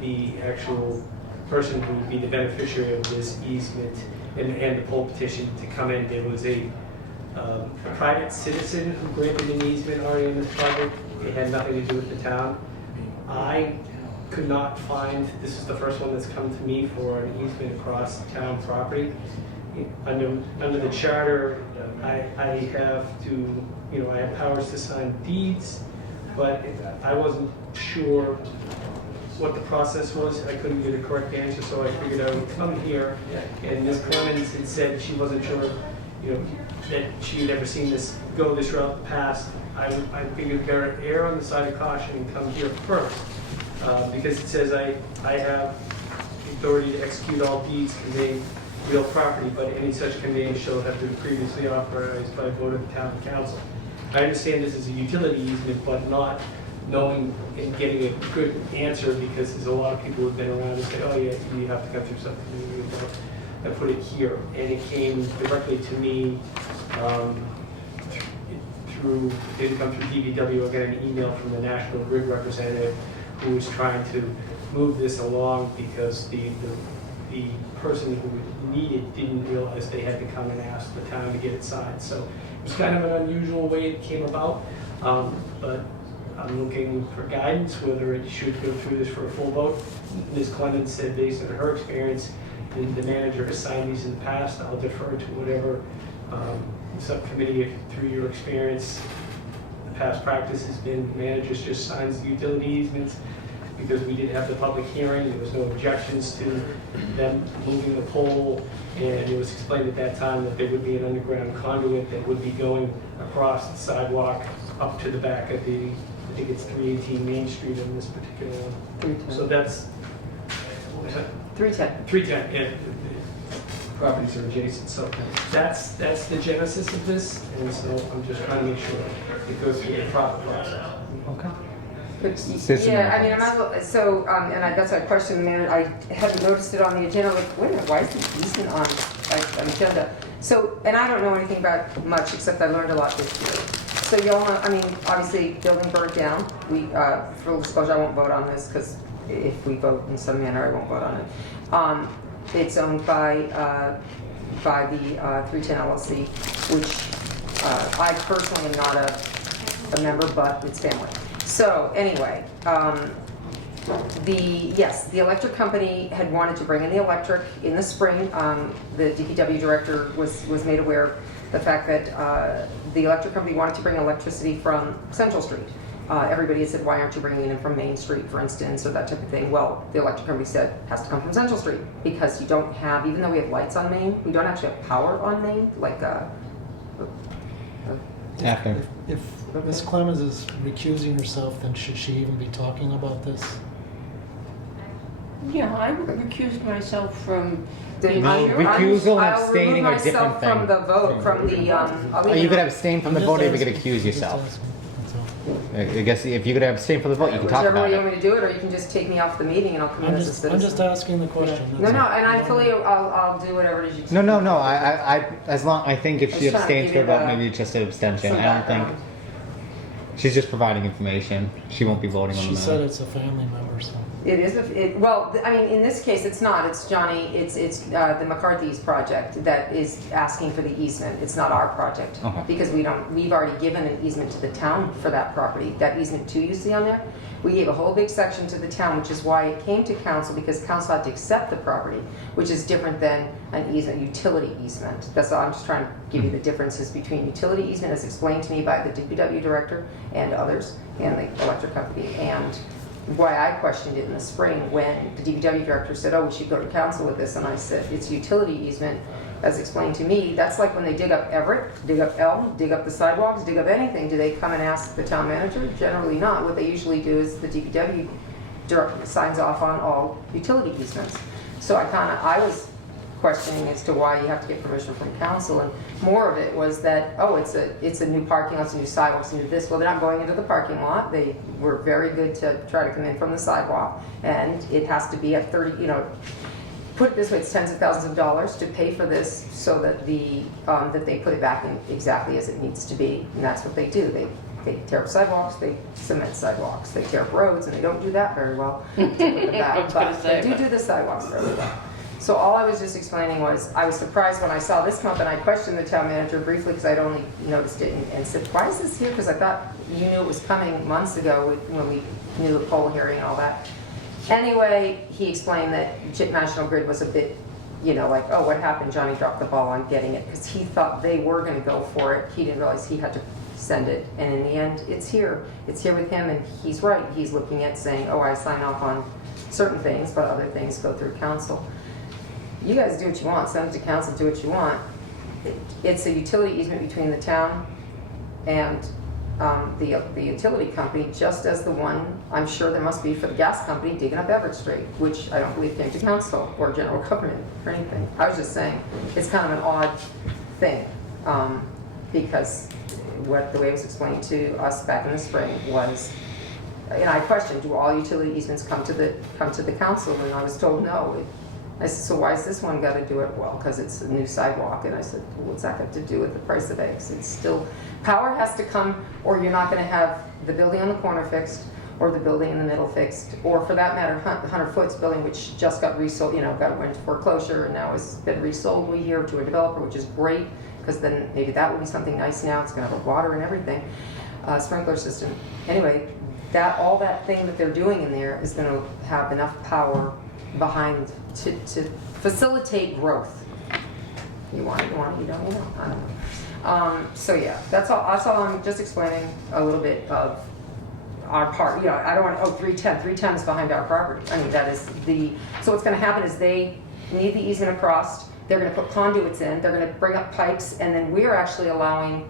the actual person who would be the beneficiary of this easement and the poll petition to come in. There was a private citizen who granted an easement already in this project. It had nothing to do with the town. I could not find, this is the first one that's come to me for an easement across town property. Under the charter, I have to, I have powers to sign deeds, but I wasn't sure what the process was. I couldn't get a correct answer, so I figured I would come here. And Ms. Clemens had said she wasn't sure, that she had ever seen this go this route in the past. I figured better err on the side of caution and come here first, because it says I have authority to execute all deeds conveying real property, but any such conveyance shall have been previously authorized by a vote of the town council. I understand this is a utility easement, but not knowing and getting a good answer, because there's a lot of people who've been around and say, oh yeah, you have to come through something. I put it here, and it came directly to me it didn't come through DPW. I got an email from the National Grid representative who was trying to move this along because the person who needed didn't realize they had to come and ask the town to get it signed. So it was kind of an unusual way it came about, but I'm looking for guidance whether it should go through this for a full vote. Ms. Clemens said based on her experience, the manager has signed these in the past. I'll defer to whatever the subcommittee, through your experience, the past practice has been managers just signs the utility easements. Because we did have the public hearing, there was no objections to them moving the pole, and it was explained at that time that there would be an underground conduit that would be going across the sidewalk up to the back of the, I think it's 318 Main Street on this particular one. 310. So that's, what was that? 310. 310, yeah. The properties are adjacent, so that's the genesis of this, and so I'm just trying to make sure it goes through the proper process. Okay. Yeah, I mean, I might as well, so, that's a question, man, I hadn't noticed it on the agenda, like, wait a minute, why is the easement on an agenda? So, and I don't know anything about much, except I learned a lot this year. So y'all know, I mean, obviously, building burned down, we, full disclosure, I won't vote on this, because if we vote in some manner, I won't vote on it. It's owned by the 310 LLC, which I personally am not a member, but it's family. So anyway, the electric company had wanted to bring in the electric in the spring. The DPW director was made aware of the fact that the electric company wanted to bring electricity from Central Street. Everybody had said, why aren't you bringing it in from Main Street, for instance, or that type of thing. Well, the electric company said, it has to come from Central Street, because you don't have, even though we have lights on Main, we don't actually have power on Main, like After. If Ms. Clemens is recusing herself, then should she even be talking about this? Yeah, I would recuse myself from the Then No, insurance. recusal and I'll abstaining remove are different myself from the vote, from the, Oh, you could abstain from the vote, or you could accuse yourself. I guess if you could abstain from the vote, you can talk whichever about way you want it. me to do it, or you can just take me off the meeting and I'll come in I'm as a just citizen. asking the question. No, that's no, all. and I fully, I'll do whatever it is you No, I think if I she was trying to abstains give for a you vote, the- maybe it's just an abstention. some I don't think, background. she's just providing information. She won't be voting on the She matter. said it's a family member, so. It is, well, I mean, in this case, it's not, it's Johnny, it's the McCarthy's project that is asking for the easement. It's not our project. Okay. Because we've already given an easement to the town for that property. That easement 2 you see on there, we gave a whole big section to the town, which is why it came to council, because council had to accept the property, which is different than an easement, utility easement. That's all, I'm just trying to give you the differences between utility easement as explained to me by the DPW director and others, and the electric company, and why I questioned it in the spring when the DPW director said, oh, we should go to council with this, and I said, it's utility easement, as explained to me. That's like when they dig up Everett, dig up Elm, dig up the sidewalks, dig up anything, do they come and ask the town manager? Generally not. What they usually do is the DPW director signs off on all utility easements. So I was questioning as to why you have to get permission from council, and more of it was that, oh, it's a new parking lot, it's a new sidewalk, it's a new this. Well, they're not going into the parking lot. They were very good to try to come in from the sidewalk, and it has to be at 30, put it this way, it's tens of thousands of dollars to pay for this so that that they put it back in exactly as it needs to be, and that's what they do. They tear up sidewalks, they cement sidewalks, they tear up roads, and they don't do that very well to put them back, but they do the sidewalks very well. So all I was just explaining was, I was surprised when I saw this come up, and I questioned the town manager briefly because I'd only noticed it, and said, why is this here? Because I thought you knew it was coming months ago when we knew the poll hearing and all that. Anyway, he explained that National Grid was a bit, like, oh, what happened? Johnny dropped the ball on getting it, because he thought they were going to go for it. He didn't realize he had to send it, and in the end, it's here. It's here with him, and he's right. He's looking at saying, oh, I sign off on certain things, but other things go through council. You guys do what you want, send it to council, do what you want. It's a utility easement between the town and the utility company, just as the one, I'm sure there must be for the gas company digging up Everett Street, which I don't believe came to council or general government or anything. I was just saying, it's kind of an odd thing, because the way it was explained to us back in the spring was, and I questioned, do all utility easements come to the council? And I was told no. I said, so why is this one got to do it? Well, because it's a new sidewalk. And I said, well, what's that got to do with the price of eggs? It's still, power has to come, or you're not going to have the building on the corner fixed, or the building in the middle fixed, or for that matter, 100 Foot's building, which just got resold, went into foreclosure and now has been resold, we hear, to a developer, which is great, because then maybe that will be something nice now. It's going to have water and everything, sprinkler system. Anyway, all that thing that they're doing in there is going to have enough power behind to facilitate growth. You want it, you don't, I don't know. So yeah, that's all I'm just explaining a little bit of our part. I don't want, 310 is behind our property. I mean, that is so what's going to happen is they need the easement across, they're going to put conduits in, they're going to bring up pipes, and then we're actually allowing,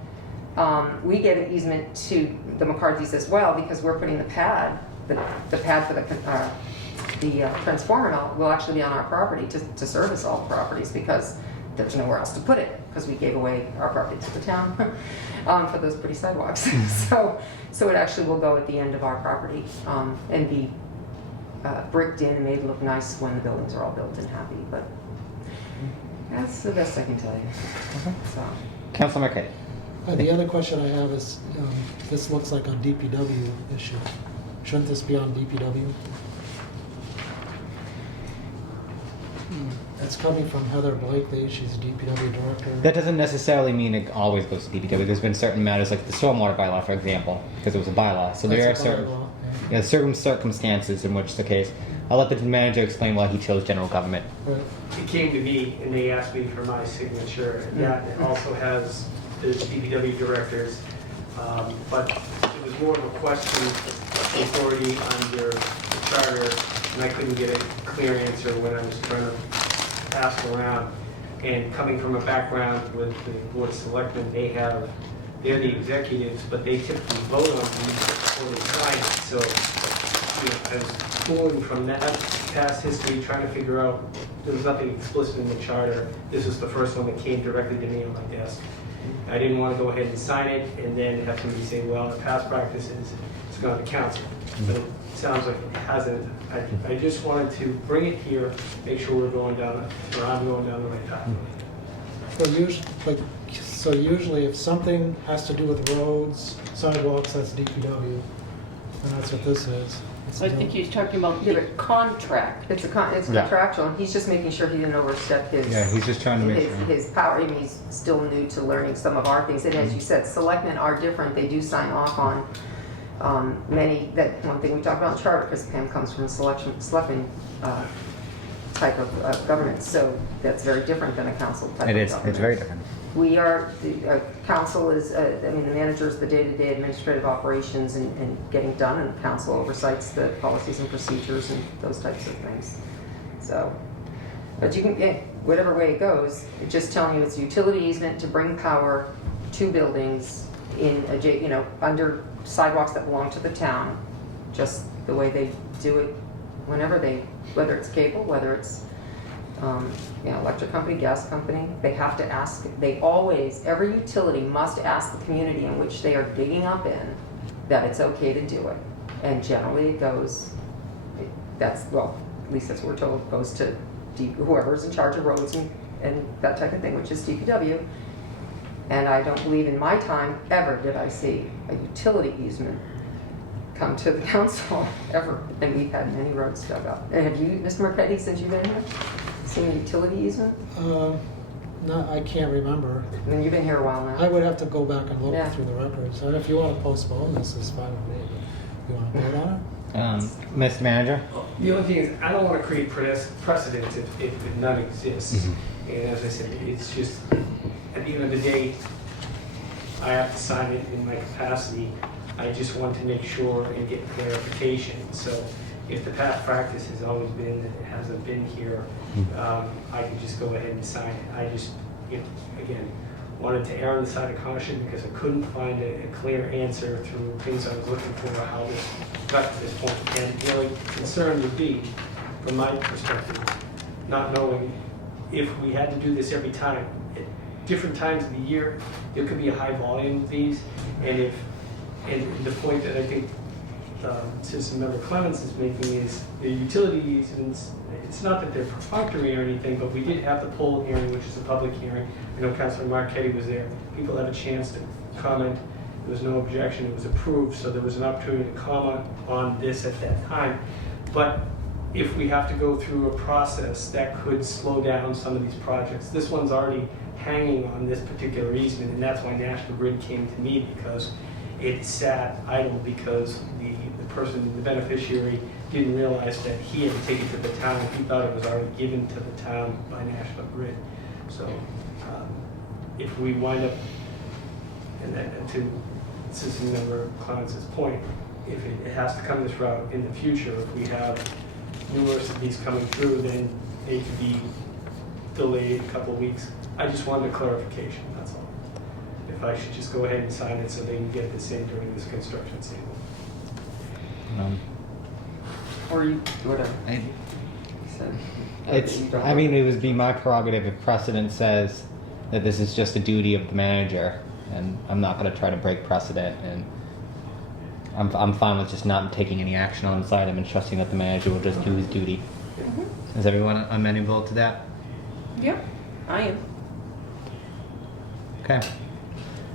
we get an easement to the McCarthy's as well, because we're putting the pad for the transformer will actually be on our property to service all the properties, because there's nowhere else to put it, because we gave away our property to the town for those pretty sidewalks. So it actually will go at the end of our property and be bricked in and made look nice when the buildings are all built and happy. But that's the best I can tell you. So. Councilor McKay. The other question I have is, this looks like a DPW issue. Shouldn't this be on DPW? It's coming from Heather Blakely, she's DPW director. That doesn't necessarily mean it always goes to DPW. There's been certain matters, like the stormwater bylaw, for example, because it was a bylaw. So there are That's a certain, bylaw, certain circumstances in which the case. I'll let the manager explain why he chose general government. Right. It came to me and they asked me for my signature. That also has the DPW directors, but it was more of a question of authority under the charter, and I couldn't get a clear answer when I was trying to ask around. And coming from a background with the board of selectmen, they're the executives, but they typically vote on these before they sign it. So I was pulling from that past history, trying to figure out, there was nothing explicit in the charter. This is the first one that came directly to me on my desk. I didn't want to go ahead and sign it and then have somebody say, well, the past practice is it's gone to council. But it sounds like it hasn't. I just wanted to bring it here, make sure I'm going down the right path. So usually if something has to do with roads, sidewalks, that's DPW, and that's what this is. So I think he's talking about Yeah, the but- contract. It's Yeah. contractual, and he's just making sure he didn't overstep his. Yeah, he's just trying to make his, sure. his power. I mean, he's still new to learning some of our things, and as you said, selectmen are different. They do sign off on many. That one thing we talked about in charter, because Pam comes from selectmen type of government, so that's very different than a council type It of is, government. it's very different. We are, the council is, I mean, the manager is the day-to-day administrative operations and getting done, and the council oversights the policies and procedures and those types of things. So, but you can, yeah, whatever way it goes, it's just telling you it's a utility easement to bring power to buildings in, under sidewalks that belong to the town, just the way they do it whenever they, whether it's cable, whether it's electric company, gas company, they have to ask, they always, every utility must ask the community in which they are digging up in that it's okay to do it. And generally it goes, well, at least that's what we're told, goes to whoever's in charge of roads and that type of thing, which is DPW. And I don't believe in my time ever did I see a utility easement come to the council, ever. And we've had many roads dug up. And have you, Mr. Marquetti, since you've been here? Seen a utility easement? No, I can't remember. I mean, you've been here a while I now. would have to go back and look Yeah. through the records. And if you want to postpone this, is fine with me. You want to vote on it? Mr. Manager? The only thing is, I don't want to create precedents if none exists. And as I said, it's just, at the end of the day, I have to sign it in my capacity. I just want to make sure and get clarification. So if the past practice has always been that it hasn't been here, I can just go ahead and sign it. I just, again, wanted to err on the side of caution because I couldn't find a clear answer through things I was looking for, how this got to this point. And the only concern would be, from my perspective, not knowing if we had to do this every time. At different times of the year, there could be a high volume of these, and the point that I think Citizen Member Clements is making is the utility easements, it's not that they're perfunctory or anything, but we did have the poll hearing, which is a public hearing. I know Councilor Marquetti was there. People had a chance to comment. There was no objection. It was approved, so there was an opportunity to comment on this at that time. But if we have to go through a process, that could slow down some of these projects. This one's already hanging on this particular easement, and that's why National Grid came to me, because it sat idle because the person, the beneficiary, didn't realize that he had to take it to the town. He thought it was already given to the town by National Grid. So if we wind up, and to Citizen Member Clements' point, if it has to come this route in the future, if we have numerous of these coming through, then it could be delayed a couple of weeks. I just wanted a clarification, that's all. If I should just go ahead and sign it so they can get this in during this construction season. Or you, whatever. So, I mean, it would be my prerogative if precedent says that this is just a duty of the manager, and I'm not going to try to break precedent, and I'm fine with just not taking any action on this item and trusting that the manager will just do his duty. Is everyone amenable to that? Yep, I am. Okay.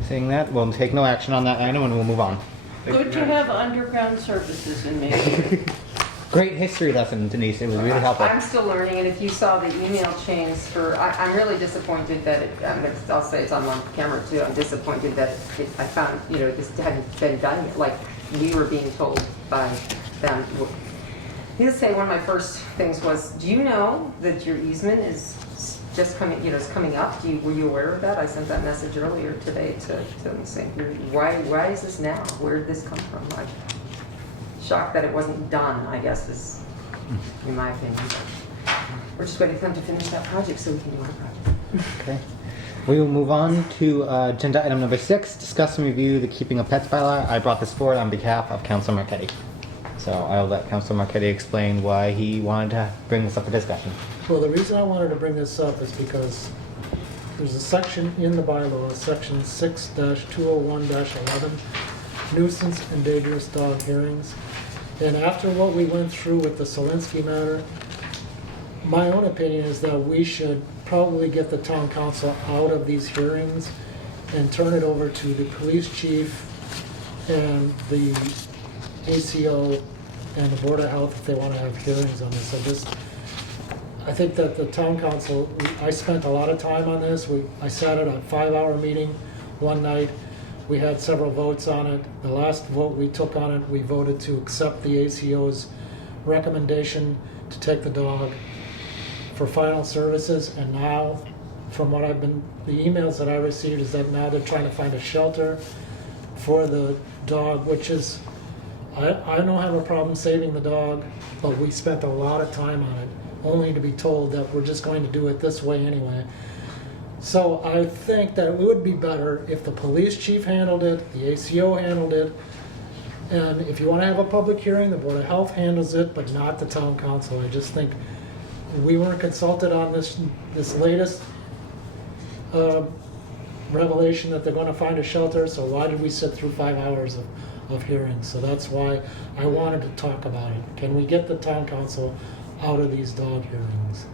Seeing that, we'll take no action on that item and we'll move on. Good to have underground services in Maine. Great history lesson, Denise. It was really helpful. I'm still learning, and if you saw the email chains for, I'm really disappointed that I'll say it's on camera too. I'm disappointed that I found, this hadn't been done yet. Like we were being told by them. Needless to say, one of my first things was, do you know that your easement is just coming, is coming up? Were you aware of that? I sent that message earlier today to them saying, why is this now? Where did this come from? I'm shocked that it wasn't done, I guess, is in my opinion. We're just waiting for them to finish that project so we can do our project. Okay. We will move on to agenda item number 6, discuss and review the Keeping of Pets bylaw. I brought this forward on behalf of Councilor Marquetti. So I'll let Councilor Marquetti explain why he wanted to bring this up for discussion. Well, the reason I wanted to bring this up is because there's a section in the bylaw, section 6-201-11, nuisance and dangerous dog hearings. And after what we went through with the Solinsky matter, my own opinion is that we should probably get the town council out of these hearings and turn it over to the police chief and the ACO and the Board of Health if they want to have hearings on this. I think that the town council, I spent a lot of time on this. I sat at a 5-hour meeting one night. We had several votes on it. The last vote we took on it, we voted to accept the ACO's recommendation to take the dog for final services. And now, from what the emails that I received is that now they're trying to find a shelter for the dog, which is, I don't have a problem saving the dog, but we spent a lot of time on it, only to be told that we're just going to do it this way anyway. So I think that it would be better if the police chief handled it, the ACO handled it, and if you want to have a public hearing, the Board of Health handles it, but not the town council. I just think we weren't consulted on this latest revelation that they're going to find a shelter, so why did we sit through 5 hours of hearings? So that's why I wanted to talk about it. Can we get the town council out of these dog hearings?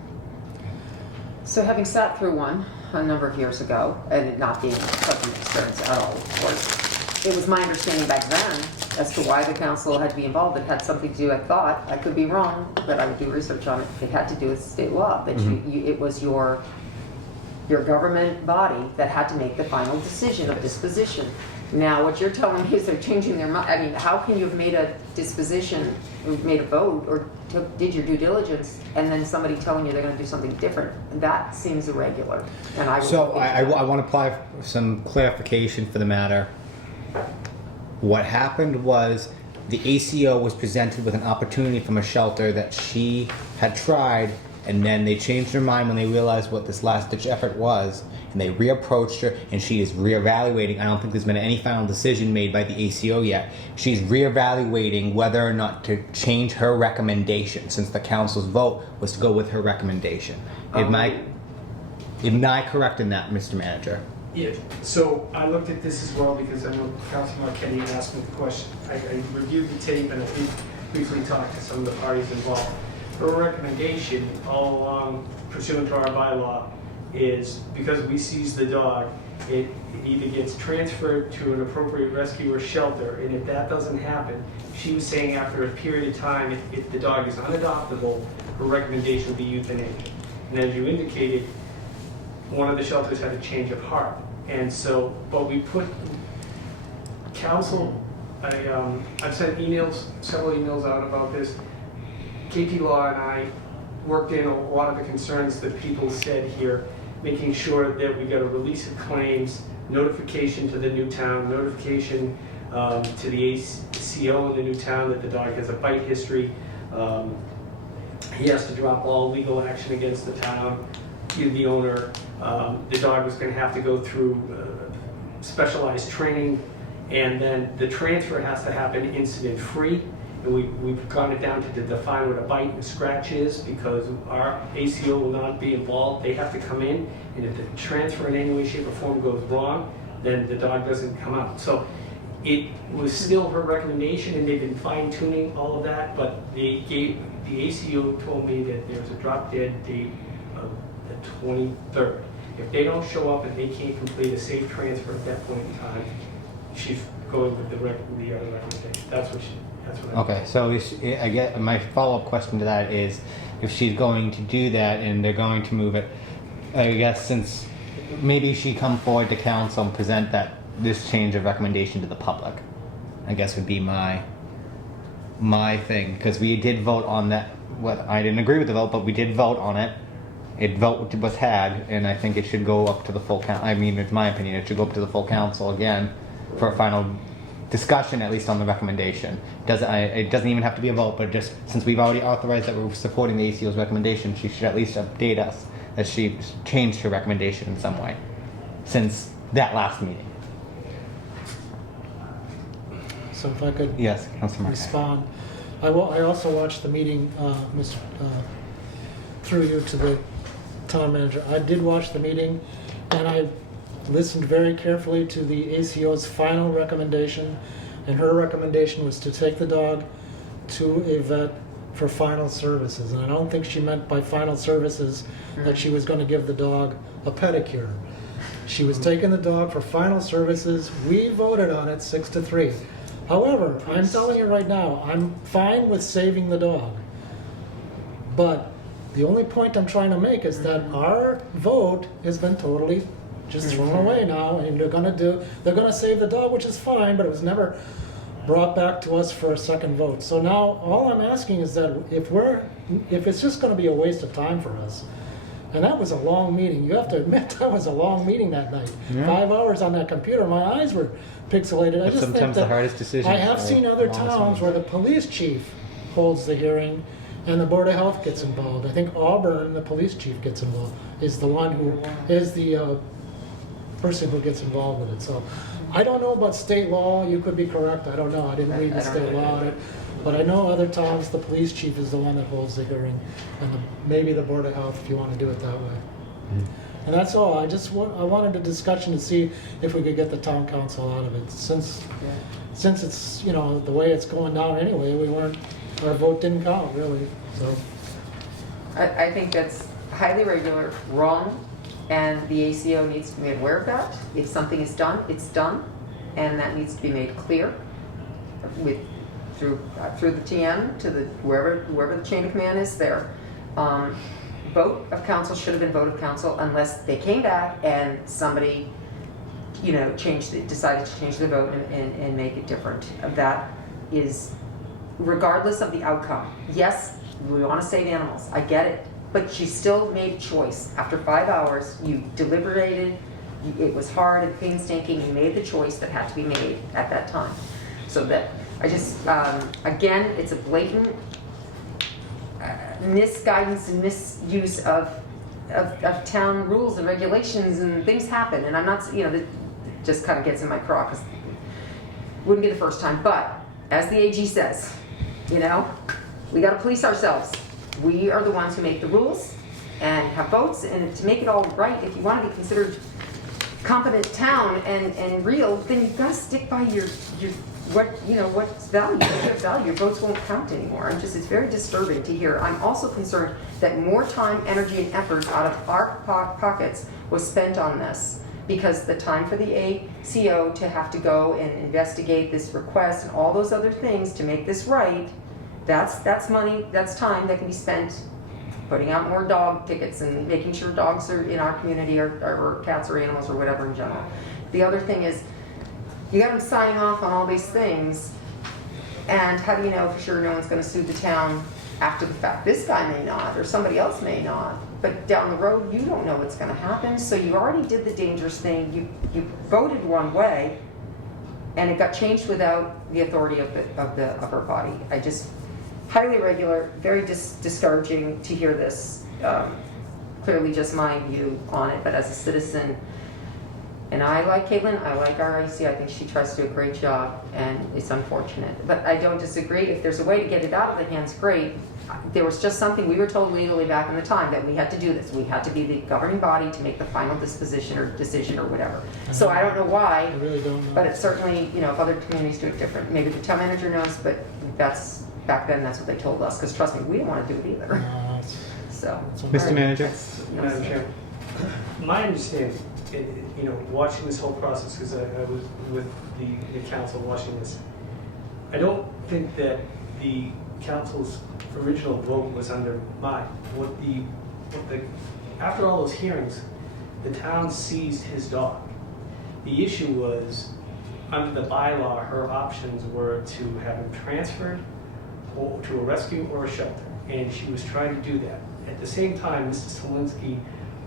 So having sat through one a number of years ago, and it not being such an experience at all, of course, it was my understanding back then as to why the council had to be involved. It had something to do, I thought, I could be wrong, but I would do research on it. It had to do with state law, that it was your government body that had to make the final decision of disposition. Now, what you're telling me is they're changing their mind. I mean, how can you have made a disposition, made a vote, or did your due diligence, and then somebody telling you they're going to do something different? That seems irregular. And I So I want to apply some clarification for the matter. What happened was the ACO was presented with an opportunity from a shelter that she had tried, and then they changed their mind when they realized what this last-ditch effort was, and they reapproached her, and she is reevaluating. I don't think there's been any final decision made by the ACO yet. She's reevaluating whether or not to change her recommendation, since the council's vote was to go with her recommendation. Am I correct in that, Mr. Manager? Yeah, so I looked at this as well because I know Councilman Kenny asked me the question. I reviewed the tape and I briefly talked to some of the parties involved. Her recommendation all along, pursuant to our bylaw, is because we seize the dog, it either gets transferred to an appropriate rescue or shelter, and if that doesn't happen, she was saying after a period of time, if the dog is unadoptable, her recommendation would be euthanasia. And as you indicated, one of the shelters had a change of heart. And so, but we put council, I've sent several emails out about this. KP Law and I worked in a lot of the concerns that people said here, making sure that we got a release of claims, notification to the new town, notification to the ACO in the new town that the dog has a bite history. He has to drop all legal action against the town, the owner. The dog was going to have to go through specialized training, and then the transfer has to happen incident-free. And we've gone it down to define what a bite and scratch is, because our ACO will not be involved. They have to come in, and if the transfer in any way, shape, or form goes wrong, then the dog doesn't come out. So it was still her recommendation, and they've been fine-tuning all of that, but the ACO told me that there's a drop-dead date of the 23rd. If they don't show up and they can't complete a safe transfer at that point in time, she's going with the other recommendation. That's what Okay, so I get my follow-up question to that is, if she's going to do that and they're going to move it, I guess since maybe she come forward to council and present this change of recommendation to the public, I guess would be my thing, because we did vote on that. What I didn't agree with the vote, but we did vote on it. Vote was had, and I think it should go up to the full council. I mean, it's my opinion, it should go up to the full council again for a final discussion, at least on the recommendation. It doesn't even have to be a vote, but just since we've already authorized that we're supporting the ACO's recommendation, she should at least update us that she changed her recommendation in some way since that last meeting. So if I could Yes, Councilor respond. I also watched the meeting, through you to the town manager. I did watch the meeting, and I listened very carefully to the ACO's final recommendation, and her recommendation was to take the dog to a vet for final services. And I don't think she meant by final services that she was going to give the dog a pedicure. She was taking the dog for final services. We voted on it 6-3. However, I'm telling you right now, I'm fine with saving the dog. But the only point I'm trying to make is that our vote has been totally just thrown away now, and they're gonna save the dog, which is fine, but it was never brought back to us for a second vote. So now, all I'm asking is that if it's just gonna be a waste of time for us, and that was a long meeting, you have to admit that was a long meeting that night. Yeah. 5 hours on that computer, my eyes were pixelated. I But just think sometimes the that hardest decisions I have are seen other the longest towns ones. where the police chief holds the hearing and the Board of Health gets involved. I think Auburn, the police chief gets involved, is the one who is the person who gets involved with it. So I don't know about state law. You could be correct. I don't know. I didn't read the state law on it. But I know other towns, the police chief is the one that holds the hearing, and maybe the Board of Health if you want to do it that way. And that's all. I wanted a discussion to see if we could get the town council out of it. Since it's, you know, the way it's going down anyway, our vote didn't count really, so. I think that's highly regular, wrong, and the ACO needs to be made aware of that. If something is done, it's done, and that needs to be made clear through the TM to whoever the chain of command is there. Vote of council should have been vote of council unless they came back and somebody, you know, decided to change the vote and make it different. That is, regardless of the outcome. Yes, we want to save animals. I get it. But you still made a choice. After 5 hours, you deliberated. It was hard and painstaking. You made the choice that had to be made at that time. So that, I just, again, it's a blatant misguidance and misuse of town rules and regulations, and things happen. And I'm not, you know, that just kind of gets in my craw because it wouldn't be the first time. But as the AG says, you know, we got to police ourselves. We are the ones who make the rules and have votes, and to make it all right, if you want to be considered competent town and real, then you've got to stick by your what's value. If you have value, your votes won't count anymore. It's very disturbing to hear. I'm also concerned that more time, energy, and effort out of our pockets was spent on this, because the time for the ACO to have to go and investigate this request and all those other things to make this right, that's money, that's time that can be spent putting out more dog tickets and making sure dogs are in our community, or cats or animals or whatever in general. The other thing is, you got them signing off on all these things, and how do you know for sure no one's going to sue the town after the fact? This guy may not, or somebody else may not, but down the road you don't know what's going to happen. So you already did the dangerous thing. You voted one way, and it got changed without the authority of the upper body. I just, highly irregular, very discouraging to hear this. Clearly just my view on it, but as a citizen, and I like Caitlin, I like our IC, I think she tries to do a great job, and it's unfortunate. But I don't disagree. If there's a way to get it out of the hands, great. There was just something we were told legally back in the time, that we had to do this. We had to be the governing body to make the final disposition or decision or whatever. So I don't know why, I really don't know. but it's certainly, you know, if other communities do it different, maybe the town manager knows, but back then that's what they told us, because trust me, we didn't want to do it either. So, Mr. Manager? Madam Chair, my understanding, you know, watching this whole process, because I was with the council watching this, I don't think that the council's original vote was undermined. After all those hearings, the town seized his dog. The issue was, under the bylaw, her options were to have him transferred or to a rescue or a shelter, and she was trying to do that. At the same time, Mr. Selinsky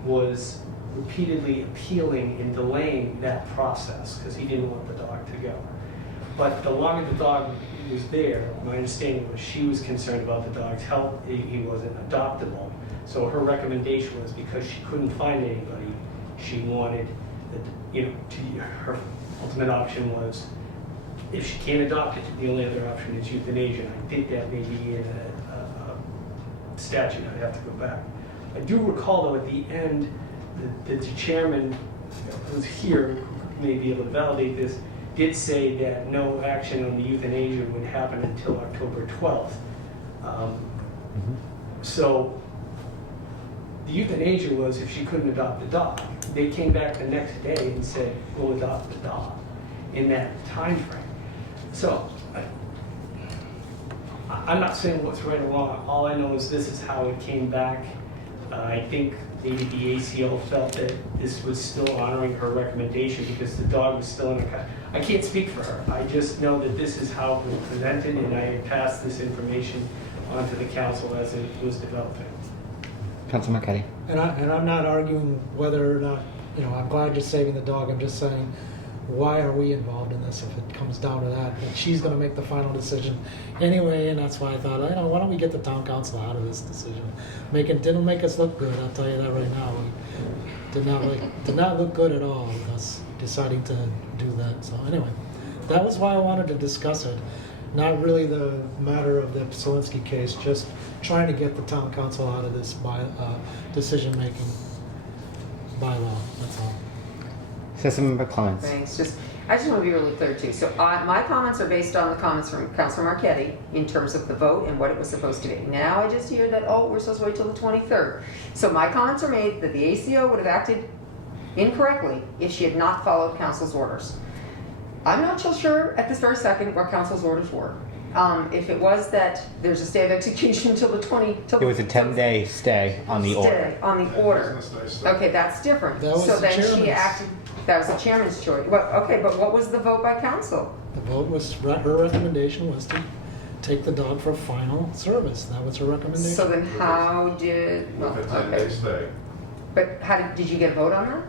was repeatedly appealing and delaying that process because he didn't want the dog to go. But the longer the dog was there, my understanding was she was concerned about the dog's health. He wasn't adoptable. So her recommendation was, because she couldn't find anybody, she wanted, her ultimate option was, if she can't adopt it, the only other option is euthanasia. I think that may be in a statute. I'd have to go back. I do recall, though, at the end, the chairman who's here, who may be able to validate this, did say that no action on the euthanasia would happen until October 12th. So the euthanasia was if she couldn't adopt the dog. They came back the next day and said, we'll adopt the dog in that time frame. So, I'm not saying what's right or wrong. All I know is this is how it came back. I think maybe the ACO felt that this was still honoring her recommendation because the dog was still in the car. I can't speak for her. I just know that this is how it was presented, and I passed this information on to the council as it was developing. Councilor Marquetti. And I'm not arguing whether or not, I'm glad you're saving the dog. I'm just saying, why are we involved in this if it comes down to that? And she's going to make the final decision anyway, and that's why I thought, why don't we get the town council out of this decision? Didn't make us look good, I'll tell you that right now. It did not look good at all with us deciding to do that. So anyway, that was why I wanted to discuss it. Not really the matter of the Solinsky case, just trying to get the town council out of this decision-making bylaw, that's all. System Clements. Thanks. I just want to be really clear too. So my comments are based on the comments from Councilor Marquetti in terms of the vote and what it was supposed to be. Now I just hear that, we're supposed to wait till the 23rd. So my comments are made that the ACO would have acted incorrectly if she had not followed council's orders. I'm not so sure at this very second what council's orders were. If it was that there's a stay of execution until the 20th. It was a 10-day stay on the order. On the order. Okay, that's different. That was so the then she chairman's. acted. That was the chairman's choice. Well, okay, but what was the vote by council? The vote was, her recommendation was to take the dog for final service. That was her recommendation. So then how did? Well, With a 10-day stay. But did you get a vote on that?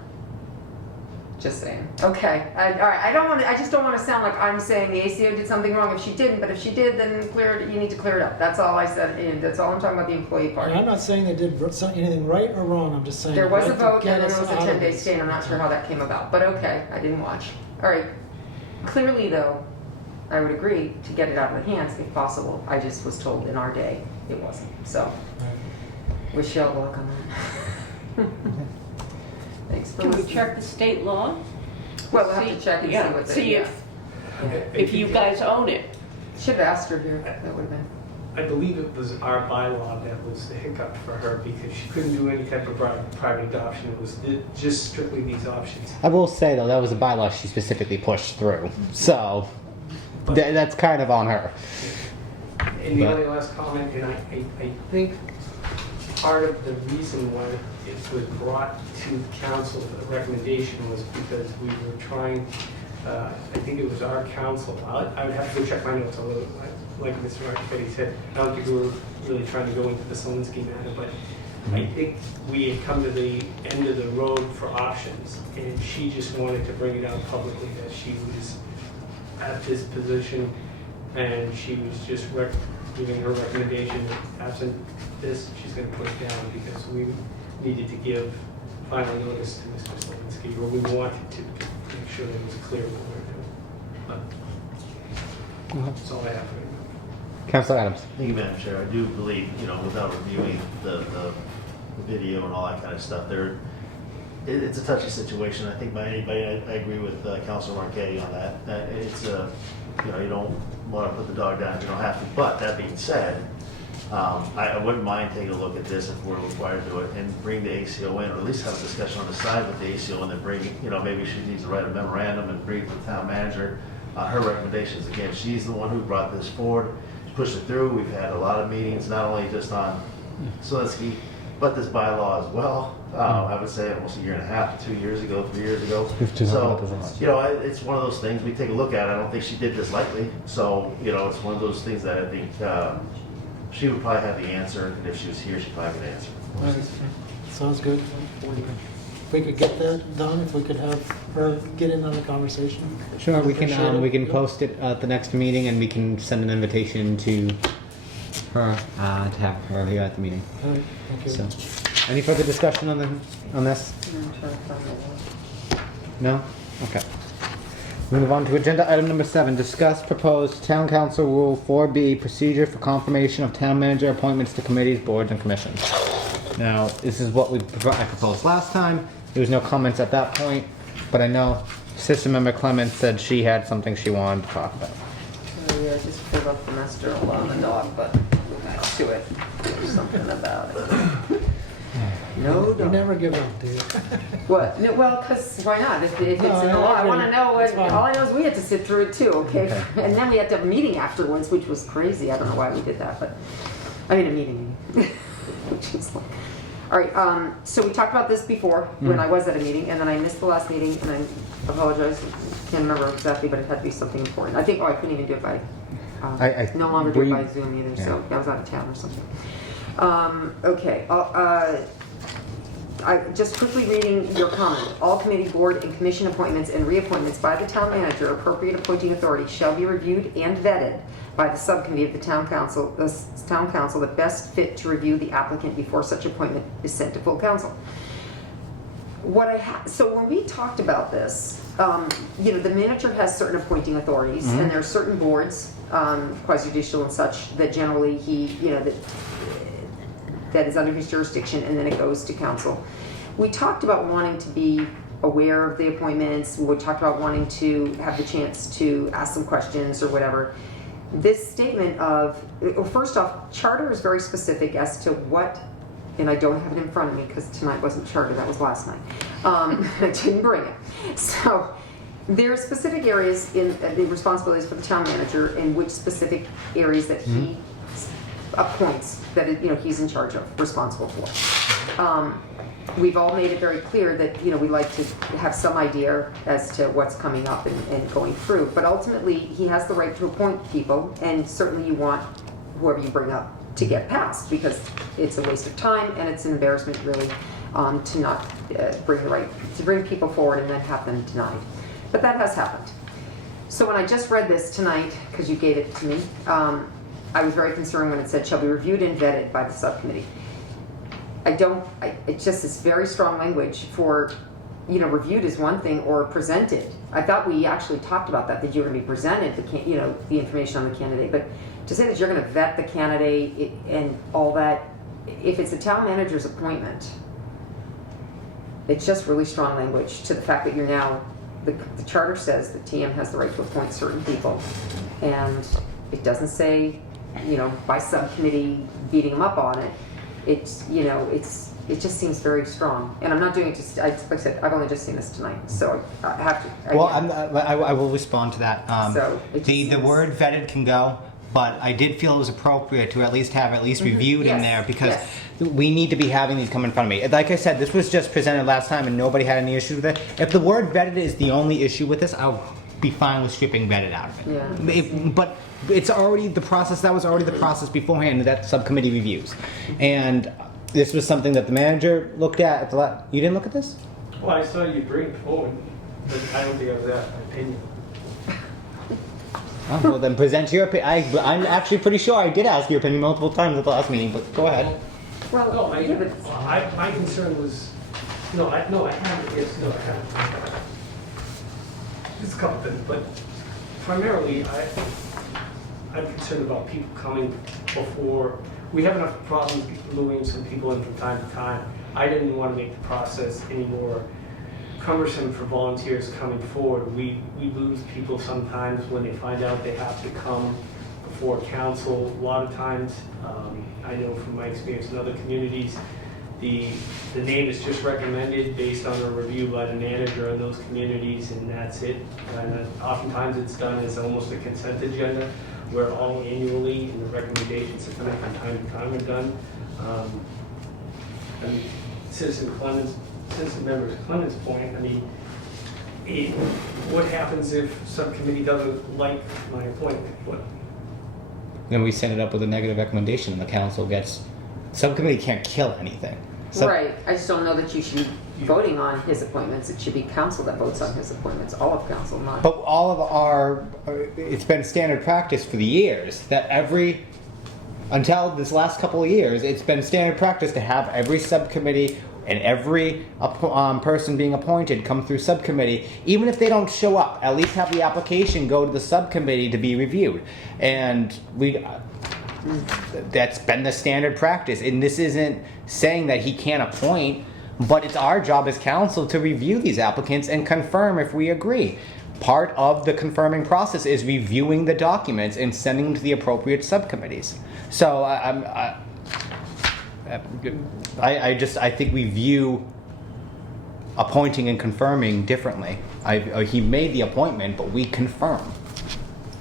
Just saying. Okay. All right. I just don't want to sound like I'm saying the ACO did something wrong if she didn't. But if she did, then you need to clear it up. That's all I said. And that's all I'm talking about the employee part. And I'm not saying they did anything right or wrong. I'm just saying There was I'd a like to vote get and then us there was a out of 10-day this. stay, and I'm not sure how that came about. But okay, I didn't watch. All right. Clearly, though, I would agree to get it out of the hands if possible. I just was told in our day it wasn't. So, Right. wish y'all luck on that. Thanks for Can we listening. check the state law? Well, we'll have to check and see what the... See if you guys own it. Should have asked her here. That would have been... I believe it was our bylaw that was the hiccup for her because she couldn't do any type of private adoption. It was just strictly these options. I will say though, that was a bylaw she specifically pushed through. So that's kind of on her. And the only last comment, and I think part of the reason why it was brought to council, the recommendation was because we were trying, I think it was our council, I would have to go check my notes a little, like Mr. Marchetti said, I don't think we were really trying to go into the Solinsky matter, but I think we had come to the end of the road for options, and she just wanted to bring it out publicly that she was at this position, and she was just giving her recommendation that absent this, she's going to put it down because we needed to give final notice to Mr. Solinsky, or we wanted to make sure that it was clear what we were doing. But that's all I have for you. Councilor Adams. Thank you, Madam Chair. I do believe, without reviewing the video and all that kind of stuff, it's a touchy situation. I think by anybody, I agree with Councilor Marquetti on that. It's you don't want to put the dog down if you don't have to. But that being said, I wouldn't mind taking a look at this if we're required to do it and bring the ACO in, or at least have a discussion on the side with the ACO, and then bring, maybe she needs to write a memorandum and brief the town manager on her recommendations. Again, she's the one who brought this forward, pushed it through. We've had a lot of meetings, not only just on Solinsky, but this bylaw as well. I would say almost a year and a half, 2 years ago, 3 years ago. So, it's one of those things we take a look at. I don't think she did this lightly. So, it's one of those things that I think she would probably have the answer, and if she was here, she'd probably have an answer. Right. Sounds good. If we could get that done, if we could have her get in on the conversation. Sure, we Appreciate can it. can post it at the next meeting, and we can send an invitation to her to have her here at the meeting. All right, thank you. So, any further discussion on this? I'm trying to find that one. No? Okay. We move on to agenda item number 7. Discuss proposed Town Council Rule 4B procedure for confirmation of town manager appointments to committees, boards, and commissions. Now, this is what I proposed last time. There was no comments at that point, but I know System Member Clements said she had something she wanted to talk about. Yeah, just fill up the master on the dog, but we'll get to it. There's something about it. No You doubt. never give up, do you? What? No, well, because why not? If it's in the No, law, I I want to agree. know It's what, fine. all I know is we had to sit through it too, okay? And then we had to have a meeting afterwards, which was crazy. I don't know why we did that, but, I mean, a meeting. Which is like, all right, so we talked about this before, when I was at a meeting, and then I missed the last meeting, and I apologize. Can't remember exactly, but it had to be something important. I think, I couldn't even do it by, I- no longer do it we- by Zoom either, so yeah. I was out of town or something. Okay, I just quickly reading your comment. All committee, board, and commission appointments and reappointments by the town manager, appropriate appointing authority, shall be reviewed and vetted by the subcommittee of the town council the best fit to review the applicant before such appointment is sent to full council. So when we talked about this, the manager has certain appointing authorities, and there are certain boards, quasi-judicial and such, that generally that is under his jurisdiction, and then it goes to council. We talked about wanting to be aware of the appointments. We talked about wanting to have the chance to ask some questions or whatever. This statement of, first off, charter is very specific as to what, and I don't have it in front of me because tonight wasn't charter, that was last night. I didn't bring it. So there are specific areas in the responsibilities for the town manager, in which specific areas that he appoints that he's in charge of, responsible for. We've all made it very clear that we like to have some idea as to what's coming up and going through. But ultimately, he has the right to appoint people, and certainly you want whoever you bring up to get passed, because it's a waste of time and it's an embarrassment really to not bring people forward and then have them denied. But that has happened. So when I just read this tonight, because you gave it to me, I was very concerned when it said shall be reviewed and vetted by the subcommittee. It just is very strong language for, reviewed is one thing, or presented. I thought we actually talked about that you're going to be presented the information on the candidate, but to say that you're going to vet the candidate and all that, if it's a town manager's appointment, it's just really strong language to the fact that you're now, the charter says that TM has the right to appoint certain people, and it doesn't say, by subcommittee beating them up on it. It just seems very strong, and I'm not doing it just. Like I said, I've only just seen this tonight, so I have to. Well, I will respond to that. So it The just- word vetted can go, but I did feel it was appropriate to at least have reviewed in Yes, there, because yes. we need to be having these come in front of me. Like I said, this was just presented last time and nobody had any issue with it. If the word vetted is the only issue with this, I'll be fine with stripping vetted out of it. Yeah. But it's already the process, that was already the process beforehand that subcommittee reviews. And this was something that the manager looked at the you didn't look at this? Well, I saw you bring it forward, but I don't think I was that opinion. Oh, well, then present your opinion. I'm actually pretty sure I did ask your opinion multiple times at the last meeting, but go ahead. Well, No, yeah, but my concern was, I haven't, yes, no, I haven't. Just a couple things, but primarily, I'm concerned about people coming before. We have enough problems luring some people in from time to time. I didn't want to make the process any more cumbersome for volunteers coming forward. We lose people sometimes when they find out they have to come before council. A lot of times, I know from my experience in other communities, the name is just recommended based on a review by the manager in those communities, and that's it. And oftentimes it's done as almost a consent agenda, where all annually and the recommendations that come in from time to time are done. And Citizen Member Clemens' point, what happens if subcommittee doesn't like my appointment? Then we send it up with a negative recommendation and the council gets, subcommittee can't kill anything. right. I just don't know that you should be voting on his appointments. It should be council that votes on his appointments, all of council, not. But all of it's been standard practice for the years that until this last couple of years, it's been standard practice to have every subcommittee and every person being appointed come through subcommittee, even if they don't show up, at least have the application go to the subcommittee to be reviewed. And that's been the standard practice. And this isn't saying that he can't appoint, but it's our job as council to review these applicants and confirm if we agree. Part of the confirming process is reviewing the documents and sending them to the appropriate subcommittees. So I think we view appointing and confirming differently. He made the appointment, but we confirm.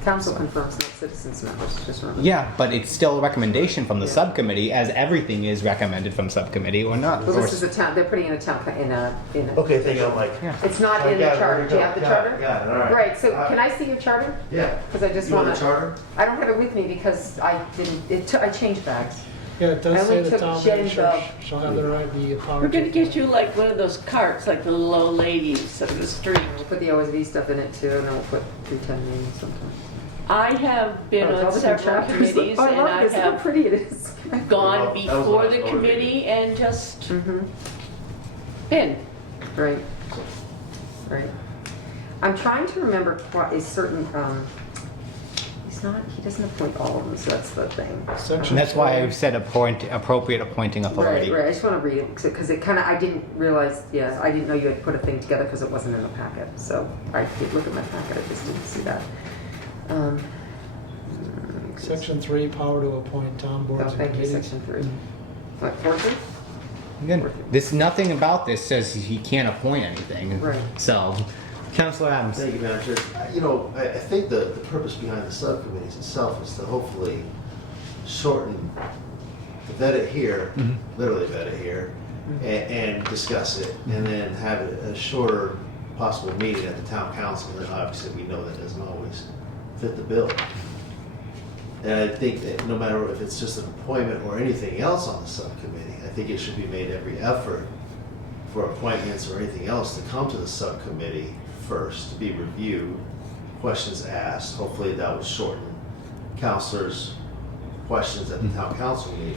Council confirms, not citizens members, just remember. Yeah, but it's still a recommendation from the subcommittee, as everything is recommended from subcommittee or not. Well, this is a town, they're putting in a town, in a, Okay, thank you, I'm like. Yeah. it's not I in the got it, charter. there we Do you go. have the Got charter? it, got it, all right. Right, so can I see your charter? Yeah. Because I just You want want the charter? I don't have it with me because I didn't, I changed bags. Yeah, it I does say only the took town Jen's, manager shall have the right, the power. We're gonna to- get you like one of those carts, like the little old ladies of the street. We'll put the OSV stuff in it too, and then we'll put 310 names sometimes. I have been Oh, it's all on different several chapters. committees Oh, I and love I this, look how have pretty it is. gone That was before my the story. committee and just Mm-hmm, been. right, right. I'm trying to remember a certain, he doesn't appoint all of them, so that's the thing. Section And that's why I've said appropriate appointing authority. Right, right, I just want to read it, because it kind of, I didn't realize, yeah, I didn't know you had put a thing together because it wasn't in the packet, so I did look at my packet, I just didn't see that. Section 3, power to appoint town Oh, boards and thank you, committees. section 3. What, 14? Again, nothing about this says he can't appoint anything. Right. So, Councilor Adams. Thank you, Madam Chair. You know, I think the purpose behind the subcommittees itself is to hopefully shorten, vet it here, literally vet it here, and discuss it, and then have a shorter possible meeting at the town council, and then obviously we know that doesn't always fit the bill. And I think that no matter if it's just an appointment or anything else on the subcommittee, I think it should be made every effort for appointments or anything else to come to the subcommittee first, to be reviewed, questions asked. Hopefully that would shorten counselors' questions at the town council meeting.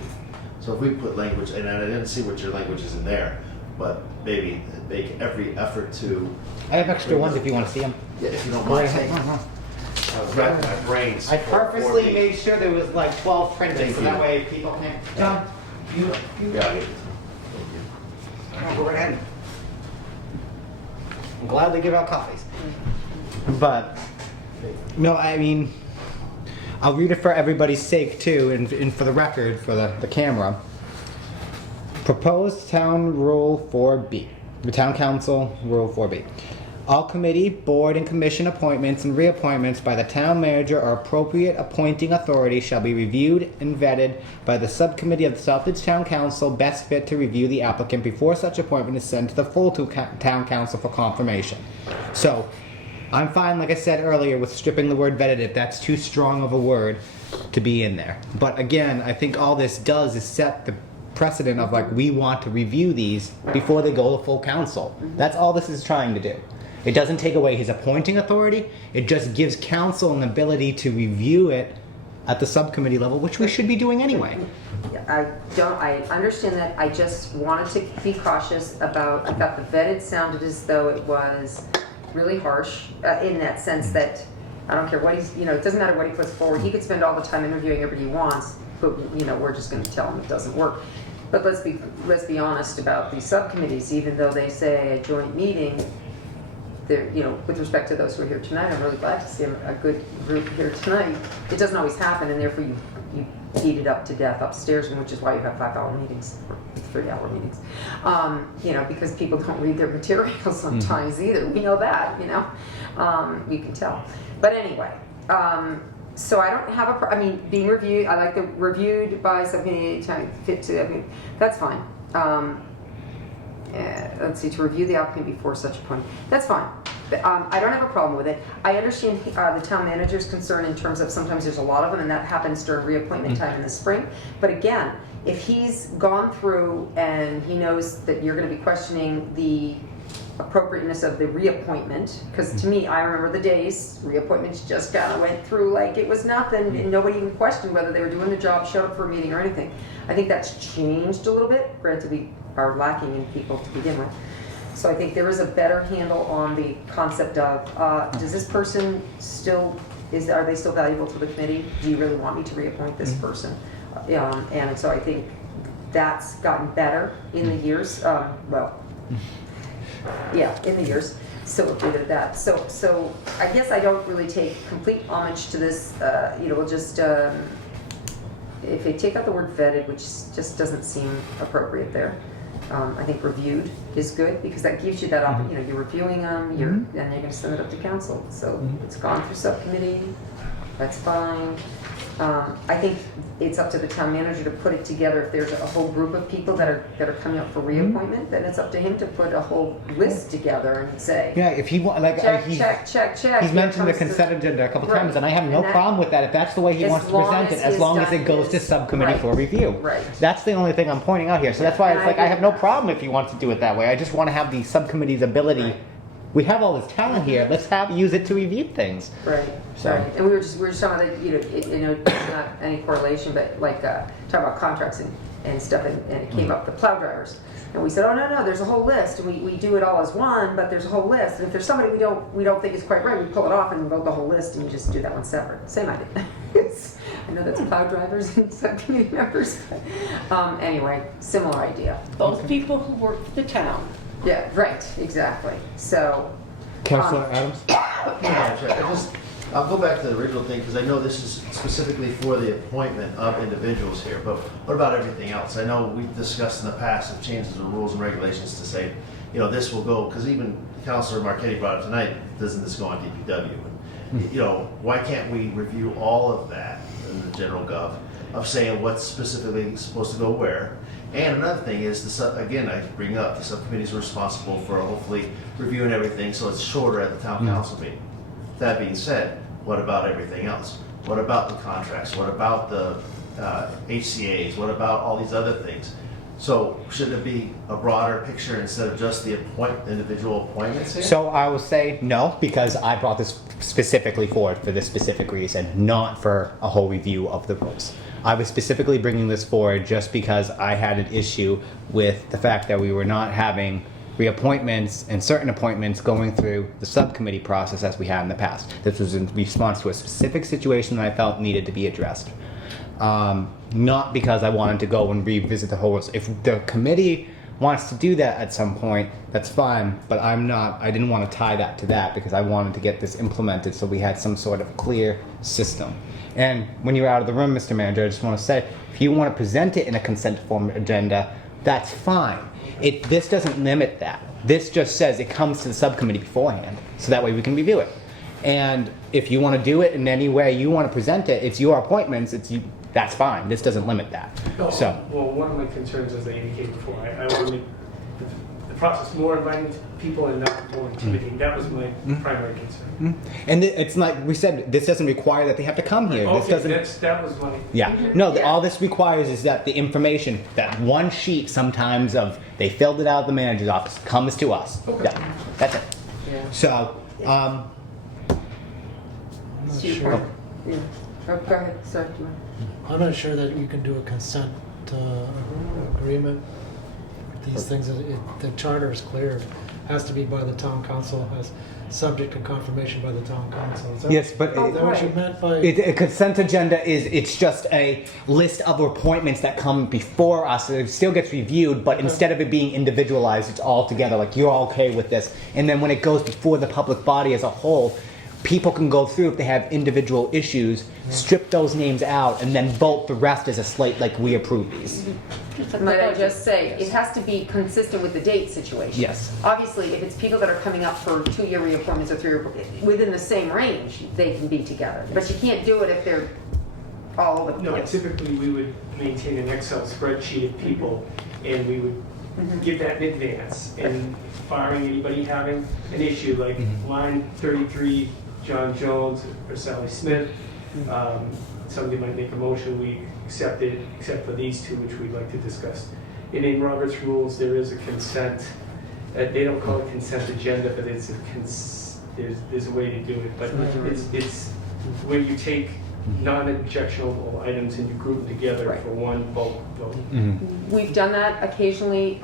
So if we put language, and I didn't see what your language is in there, but maybe make every effort to, I have extra ones if you want to see them. yeah, if you don't mind, I was racking my brains. I for purposely the- made sure there was like 12 printed, Thank so you. that way people can. John, you Yeah, I get it. Thank you. go right ahead. I'm glad they give out copies. But, no, I mean, I'll read it for everybody's sake too, and for the record, for the camera. Proposed Town Rule 4B, the Town Council Rule 4B. All committee, board, and commission appointments and reappointments by the town manager or appropriate appointing authority shall be reviewed and vetted by the subcommittee of the Southbridge Town Council best fit to review the applicant before such appointment is sent to the full town council for confirmation. So, I'm fine, like I said earlier, with stripping the word vetted if that's too strong of a word to be in there. But again, I think all this does is set the precedent of like, we want to review these before they go to full council. That's all this is trying to do. It doesn't take away his appointing authority, it just gives council an ability to review it at the subcommittee level, which we should be doing anyway. I understand that, I just wanted to be cautious about, I thought the vetted sounded as though it was really harsh, in that sense that, I don't care what he's, it doesn't matter what he puts forward, he could spend all the time interviewing everybody he wants, but, we're just gonna tell him it doesn't work. But let's be honest about these subcommittees, even though they say a joint meeting, they're, with respect to those who are here tonight, I'm really glad to see a good group here tonight. It doesn't always happen, and therefore you heat it up to death upstairs, which is why you have 5-hour meetings, or 3-hour meetings. Because people don't read their materials sometimes either. We know that, we can tell. But anyway, so I don't have being reviewed, I like the reviewed by subcommittee time fit to, that's fine. Let's see, to review the applicant before such a point. That's fine. I don't have a problem with it. I understand the town manager's concern in terms of sometimes there's a lot of them, and that happens during reappointment time in the spring. But again, if he's gone through and he knows that you're going to be questioning the appropriateness of the reappointment, because to me, I remember the days reappointments just kind of went through like it was nothing, and nobody even questioned whether they were doing the job, showed up for a meeting or anything. I think that's changed a little bit. Granted, we are lacking in people to begin with. So I think there is a better handle on the concept of, does this person still, are they still valuable to the committee? Do you really want me to reappoint this person? And so I think that's gotten better in the years, in the years. So we'll leave it at that. So I guess I don't really take complete homage to this. We'll just, if they take out the word vetted, which just doesn't seem appropriate there, I think reviewed is good, because that gives you that opportunity. You're reviewing them, and you're going to send it up to council. So it's gone through subcommittee, that's fine. I think it's up to the town manager to put it together. If there's a whole group of people that are coming up for reappointment, then it's up to him to put a whole list together and say, Yeah, if he want, like, check, he's, check, check, check. he's Here mentioned the comes consent agenda a couple Right. times, and I have no And that- problem with that if that's the way he as wants to long present as it, as his long as done it goes to is- subcommittee right. for review. Right. That's the only thing I'm pointing out here. So that's why And it's I like I agree have no with that. problem if he wants to do it that way. I just want to have the subcommittee's ability. Right. We have all this talent here. Let's use it to review things. Right, So- right. And we were just talking about, it's not any correlation, but like, talking about contracts and stuff, and it came up, the plow drivers. And we said, oh, no, there's a whole list, and we do it all as one, but there's a whole list. And if there's somebody we don't think is quite right, we pull it off and vote the whole list and just do that one separate. Same idea. I know that's plow drivers and subcommittee members. Anyway, similar idea. Both people who work for the town. Yeah, right, exactly. So, Councilor Adams? Yeah, sure. I'll go back to the original thing, because I know this is specifically for the appointment of individuals here, but what about everything else? I know we've discussed in the past of changes in rules and regulations to say, this will go, because even Councilor Marquetti brought it tonight, doesn't this go on DPW? And, why can't we review all of that in the general gov of saying what's specifically supposed to go where? And another thing is, again, I bring up, the subcommittees are responsible for hopefully reviewing everything, so it's shorter at the town council meeting. That being said, what about everything else? What about the contracts? What about the HCAs? What about all these other things? So shouldn't it be a broader picture instead of just the individual appointments here? So I will say no, because I brought this specifically forward for this specific reason, not for a whole review of the rules. I was specifically bringing this forward just because I had an issue with the fact that we were not having reappointments and certain appointments going through the subcommittee process as we had in the past. This was in response to a specific situation that I felt needed to be addressed. Not because I wanted to go and revisit the whole rules. If the committee wants to do that at some point, that's fine, but I didn't want to tie that to that, because I wanted to get this implemented so we had some sort of clear system. And when you're out of the room, Mr. Manager, I just want to say, if you want to present it in a consent form agenda, that's fine. This doesn't limit that. This just says it comes to the subcommittee beforehand, so that way we can review it. And if you want to do it in any way you want to present it, it's your appointments, that's fine. This doesn't limit that. No, So. well, one of my concerns, as I indicated before, I want to make the process more inviting to people and not more intimidating. That was my primary concern. And it's like we said, this doesn't require that they have to come here. This Okay, doesn't. that was my... Yeah. No, all this requires is that the information, that one sheet sometimes of they filled it out of the manager's office, comes to us. Okay. Yeah, that's it. yeah. So, I'm not So your sure. point, yeah. Oh, go ahead, sorry. do you want- I'm not sure that you can do a consent agreement with these things. The charter is clear. It has to be by the town council, as subject to confirmation by the town council. Is that, yes, but is that what you meant by? a consent agenda it's just a list of appointments that come before us. It still gets reviewed, but instead of it being individualized, it's all together. Like, you're okay with this, and then when it goes before the public body as a whole, people can go through if they have individual issues, strip those names out, and then vote the rest as a slate. Like, we approve these. Just like Might the I budget. just say, it has to be consistent with the date situation. Yes. Obviously, if it's people that are coming up for 2-year reappointments or 3-year, within the same range, they can be together. But you can't do it if they're all over the No, place. typically we would maintain an Excel spreadsheet of people, and we would give that in advance. And barring anybody having an issue, like line 33, John Jones or Sally Smith, somebody might make a motion, we accept it, except for these two, which we'd like to discuss. And in Robert's rules, there is a consent, they don't call it consent agenda, but it's there's a way to do it. But it's where you take non-objectionable items and you group them together Right. for one bulk vote. We've done that occasionally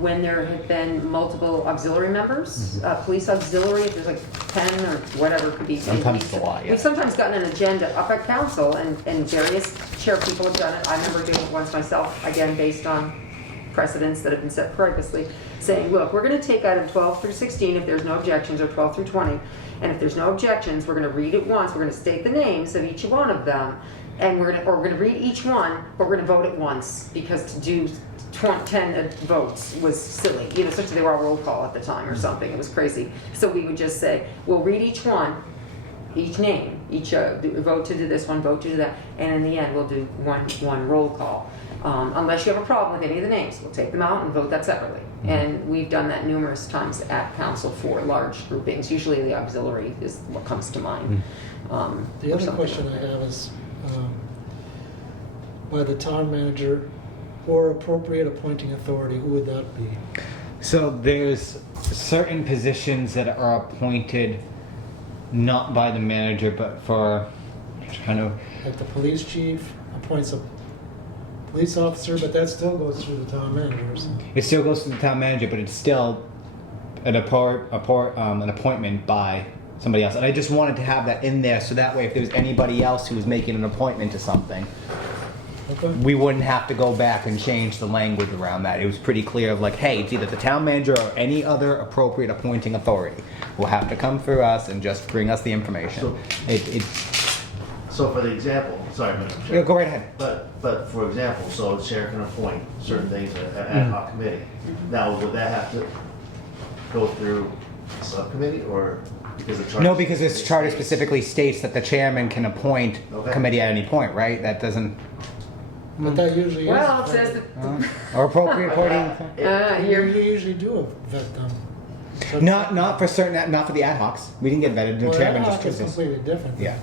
when there have been multiple auxiliary members, police auxiliary, if there's like 10 or whatever it could be. Sometimes it's a lot, yeah. We've sometimes gotten an agenda up at council, and various chair people have done it. I remember doing it once myself, again, based on precedents that have been set previously, saying, look, we're going to take item 12 through 16 if there's no objections, or 12 through 20. And if there's no objections, we're going to read it once. We're going to state the names of each one of them. and we're gonna read each one, but we're gonna vote at once, because to do 10 votes was silly, especially they were all roll call at the time or something, it was crazy. So we would just say, we'll read each one, each name, each vote to do this one, vote to do that, and in the end, we'll do one roll call. Unless you have a problem with any of the names, we'll take them out and vote that separately. And we've done that numerous times at council for large groupings. Usually the auxiliary is what comes to mind. The other question I have is, by the town manager or appropriate appointing authority, who would that be? So there's certain positions that are appointed not by the manager, but for kind of. Like the police chief appoints a police officer, but that still goes through the town manager. So. It still goes to the town manager, but it's still an appointment by somebody else. And I just wanted to have that in there so that way if there was anybody else who was making an appointment to something, Okay. we wouldn't have to go back and change the language around that. It was pretty clear of like, hey, it's either the town manager or any other appropriate appointing authority will have to come through us and just bring us the information. So for the example, sorry, Madam Chair. Yeah, go right ahead. But for example, so the chair can appoint certain things at an ad hoc committee. Now, would that have to go through a subcommittee or because the charter? No, because this charter specifically states that the chairman can appoint a committee at any point, right? That doesn't. But that usually Well, it is. says that, Or appropriate appointing. you're, You usually do vet them. So Not for certain, not for the ad hocs. We didn't get vetted. The well, chairman ad just hoc is chooses. completely different. Yeah.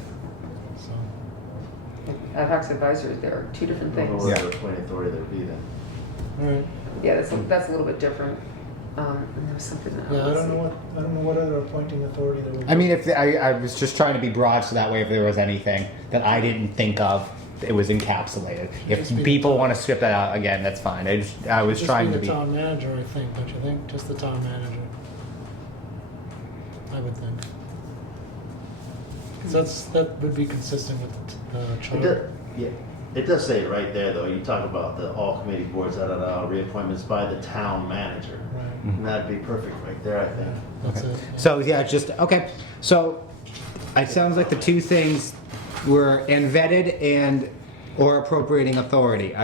So, ad hoc's advisory, there are two different I don't know things. what the appointing authority there would be then. all right. Yeah, that's a little bit different. And there was something else. Yeah, I don't know what other appointing authority there would be. I mean, if I was just trying to be broad, so that way, if there was anything that I didn't think of, it was encapsulated. If Just be- people want to strip that out again, that's fine. I was Just trying be to the be. town manager, I think, don't you think? Just the town manager. I would think. 'Cause that would be consistent with the It charter. does, yeah, it does say it right there though. You talk about the all committee boards, reappointments by the town manager. Right. And that'd be perfect right there, I think. That's Okay. it. So yeah, just okay. So it sounds like the two things were vetted and or appropriating authority.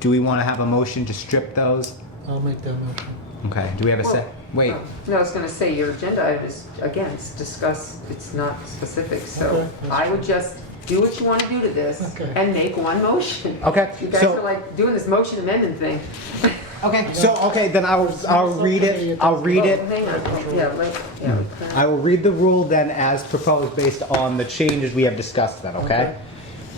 Do we want to have a motion to strip those? I'll make that motion. Okay. Do we have a Well, sec? Wait. No, I was gonna say, your agenda item is, again, it's discuss, it's not specific, so Okay, that's I would just do what you wanna do to this Okay. and make one motion. Okay. You guys So are like doing this motion amendment thing. okay. So okay, then I'll read it. I'll read Oh, it. hang on, yeah. I will read the rule then as proposed based on the changes we have discussed then, okay? Okay.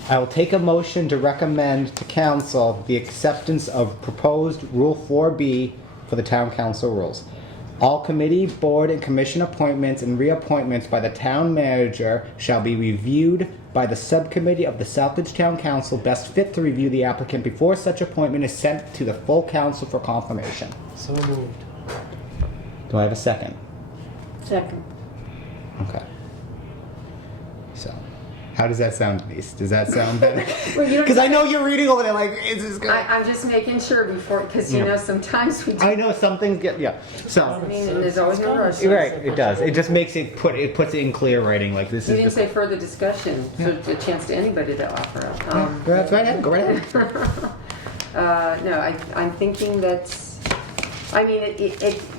I will take a motion to recommend to council the acceptance of proposed Rule 4B for the town council rules. All committee, board, and commission appointments and reappointments by the town manager shall be reviewed by the subcommittee of the Southbridge Town Council best fit to review the applicant before such appointment is sent to the full council for confirmation. So moved. Do I have a second? Second. Okay. So, how does that sound, Denise? Does that sound better? Well, you don't- Because I know you're reading over there like, is this good? I'm just making sure before, because you Yeah. know, sometimes we do. I know some things get, yeah. So, I mean, and there's always no rush. you're right, it does. It just makes it puts it in clear writing like this You is didn't the. say further discussion, so it's a chance to anybody to offer up. Go right ahead, go right ahead. No, I'm thinking that, I mean,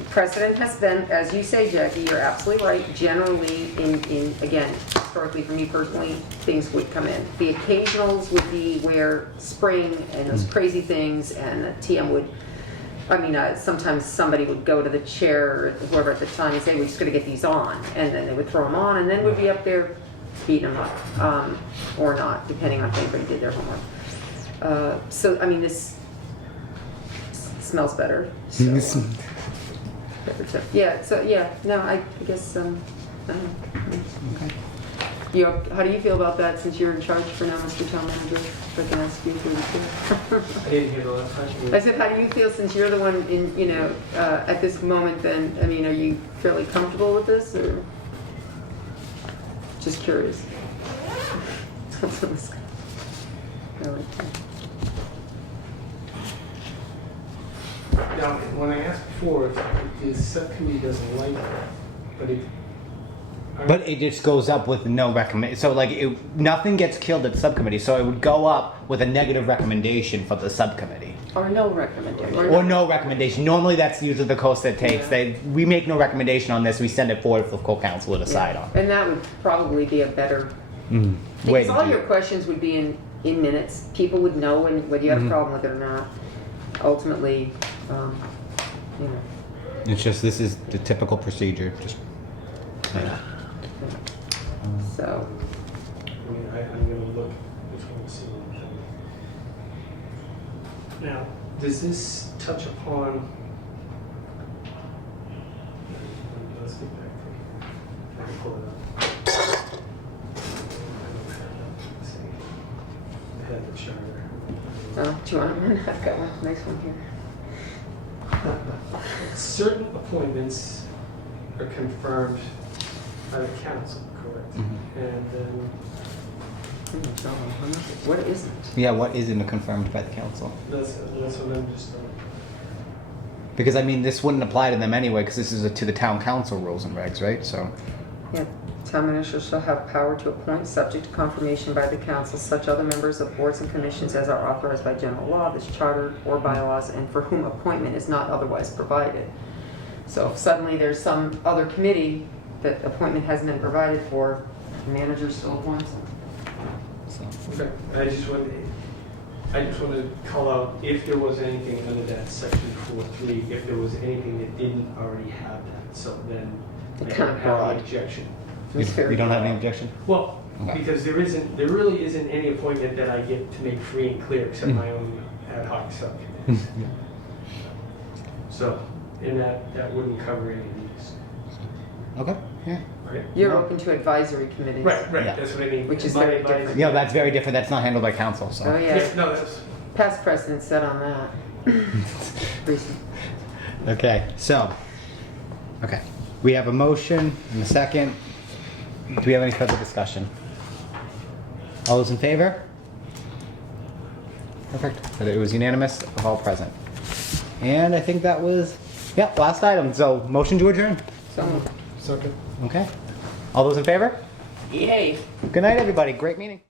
precedent has been, as you say, Jackie, you're absolutely right. Generally, in again, historically, for me personally, things would come in. The occasionals would be where spring and those crazy things, and the TM would, I mean, sometimes somebody would go to the chair, or whoever at the time, and say, we're just gonna get these on, and then they would throw them on, and then would be up there beating them up, or not, depending on if anybody did their homework. So, I mean, this smells better. So, yeah, so, yeah, no, I guess, I don't know. How do you feel about that, since you're in charge for now, Mr. Town Manager? If I can ask you through the chair. I didn't hear the last question. I said, how do you feel, since you're the one in, at this moment then, I mean, are you fairly comfortable with this, or? Just curious. Now, when I asked before, if the subcommittee doesn't like it, but But it just goes up with no recommend. So like nothing gets killed at the subcommittee. So it would go up with a negative recommendation for the subcommittee, Or no recommendation. or no recommendation. Normally that's usually the course it takes. Yeah. We make no recommendation on this. We send it forward for full council to decide on. And that would probably be a better, Way because to all do your it. questions would be in minutes. People would know whether you have a Mhm. problem with it or not. Ultimately, you know. It's just this is the typical procedure. Just So, I mean, I'm gonna look, which one to see one thing. Now, does this touch upon? Let's get back to here. I can pull it up. Let's see. I had the charter. do you want one? I've got one, nice one here. Certain appointments are confirmed by the council, correct? And then, What isn't? yeah, what isn't confirmed by the council? that's what I'm just, Because I mean, this wouldn't apply to them anyway, because this is to the town council rules and regs, right? So. Yeah, town minister shall have power to appoint, subject to confirmation by the council, such other members of boards and commissions as are authorized by general law, this charter, or bylaws, and for whom appointment is not otherwise provided. So if suddenly there's some other committee that appointment hasn't been provided for, the manager still appoints them. So. okay, I just wanted to call out if there was anything under that section 4.3, if there was anything that didn't already have that, so then I Kind don't of have broad. an objection. You, It's very you don't have any broad. objection? Well, Okay. because there really isn't any appointment that I get to make free and clear except my own ad hoc subcommittees. So, and that wouldn't cover any of these, Okay. Yeah. right? You're No. open to advisory committees. Right, Yeah. that's what I mean. Which is My very advice- different. Yeah, that's very different. That's not handled by council. So. Oh, yeah. Yeah, no, that's, Past precedent set on that. Recent. Okay. So. Okay. We have a motion and a second. Do we have any further discussion? All those in favor? Perfect. So it was unanimous of all present. And I think that was, yeah, last item. So motion to adjourn. So. Second. Okay. All those in favor? Yay. Good night, everybody. Great meeting.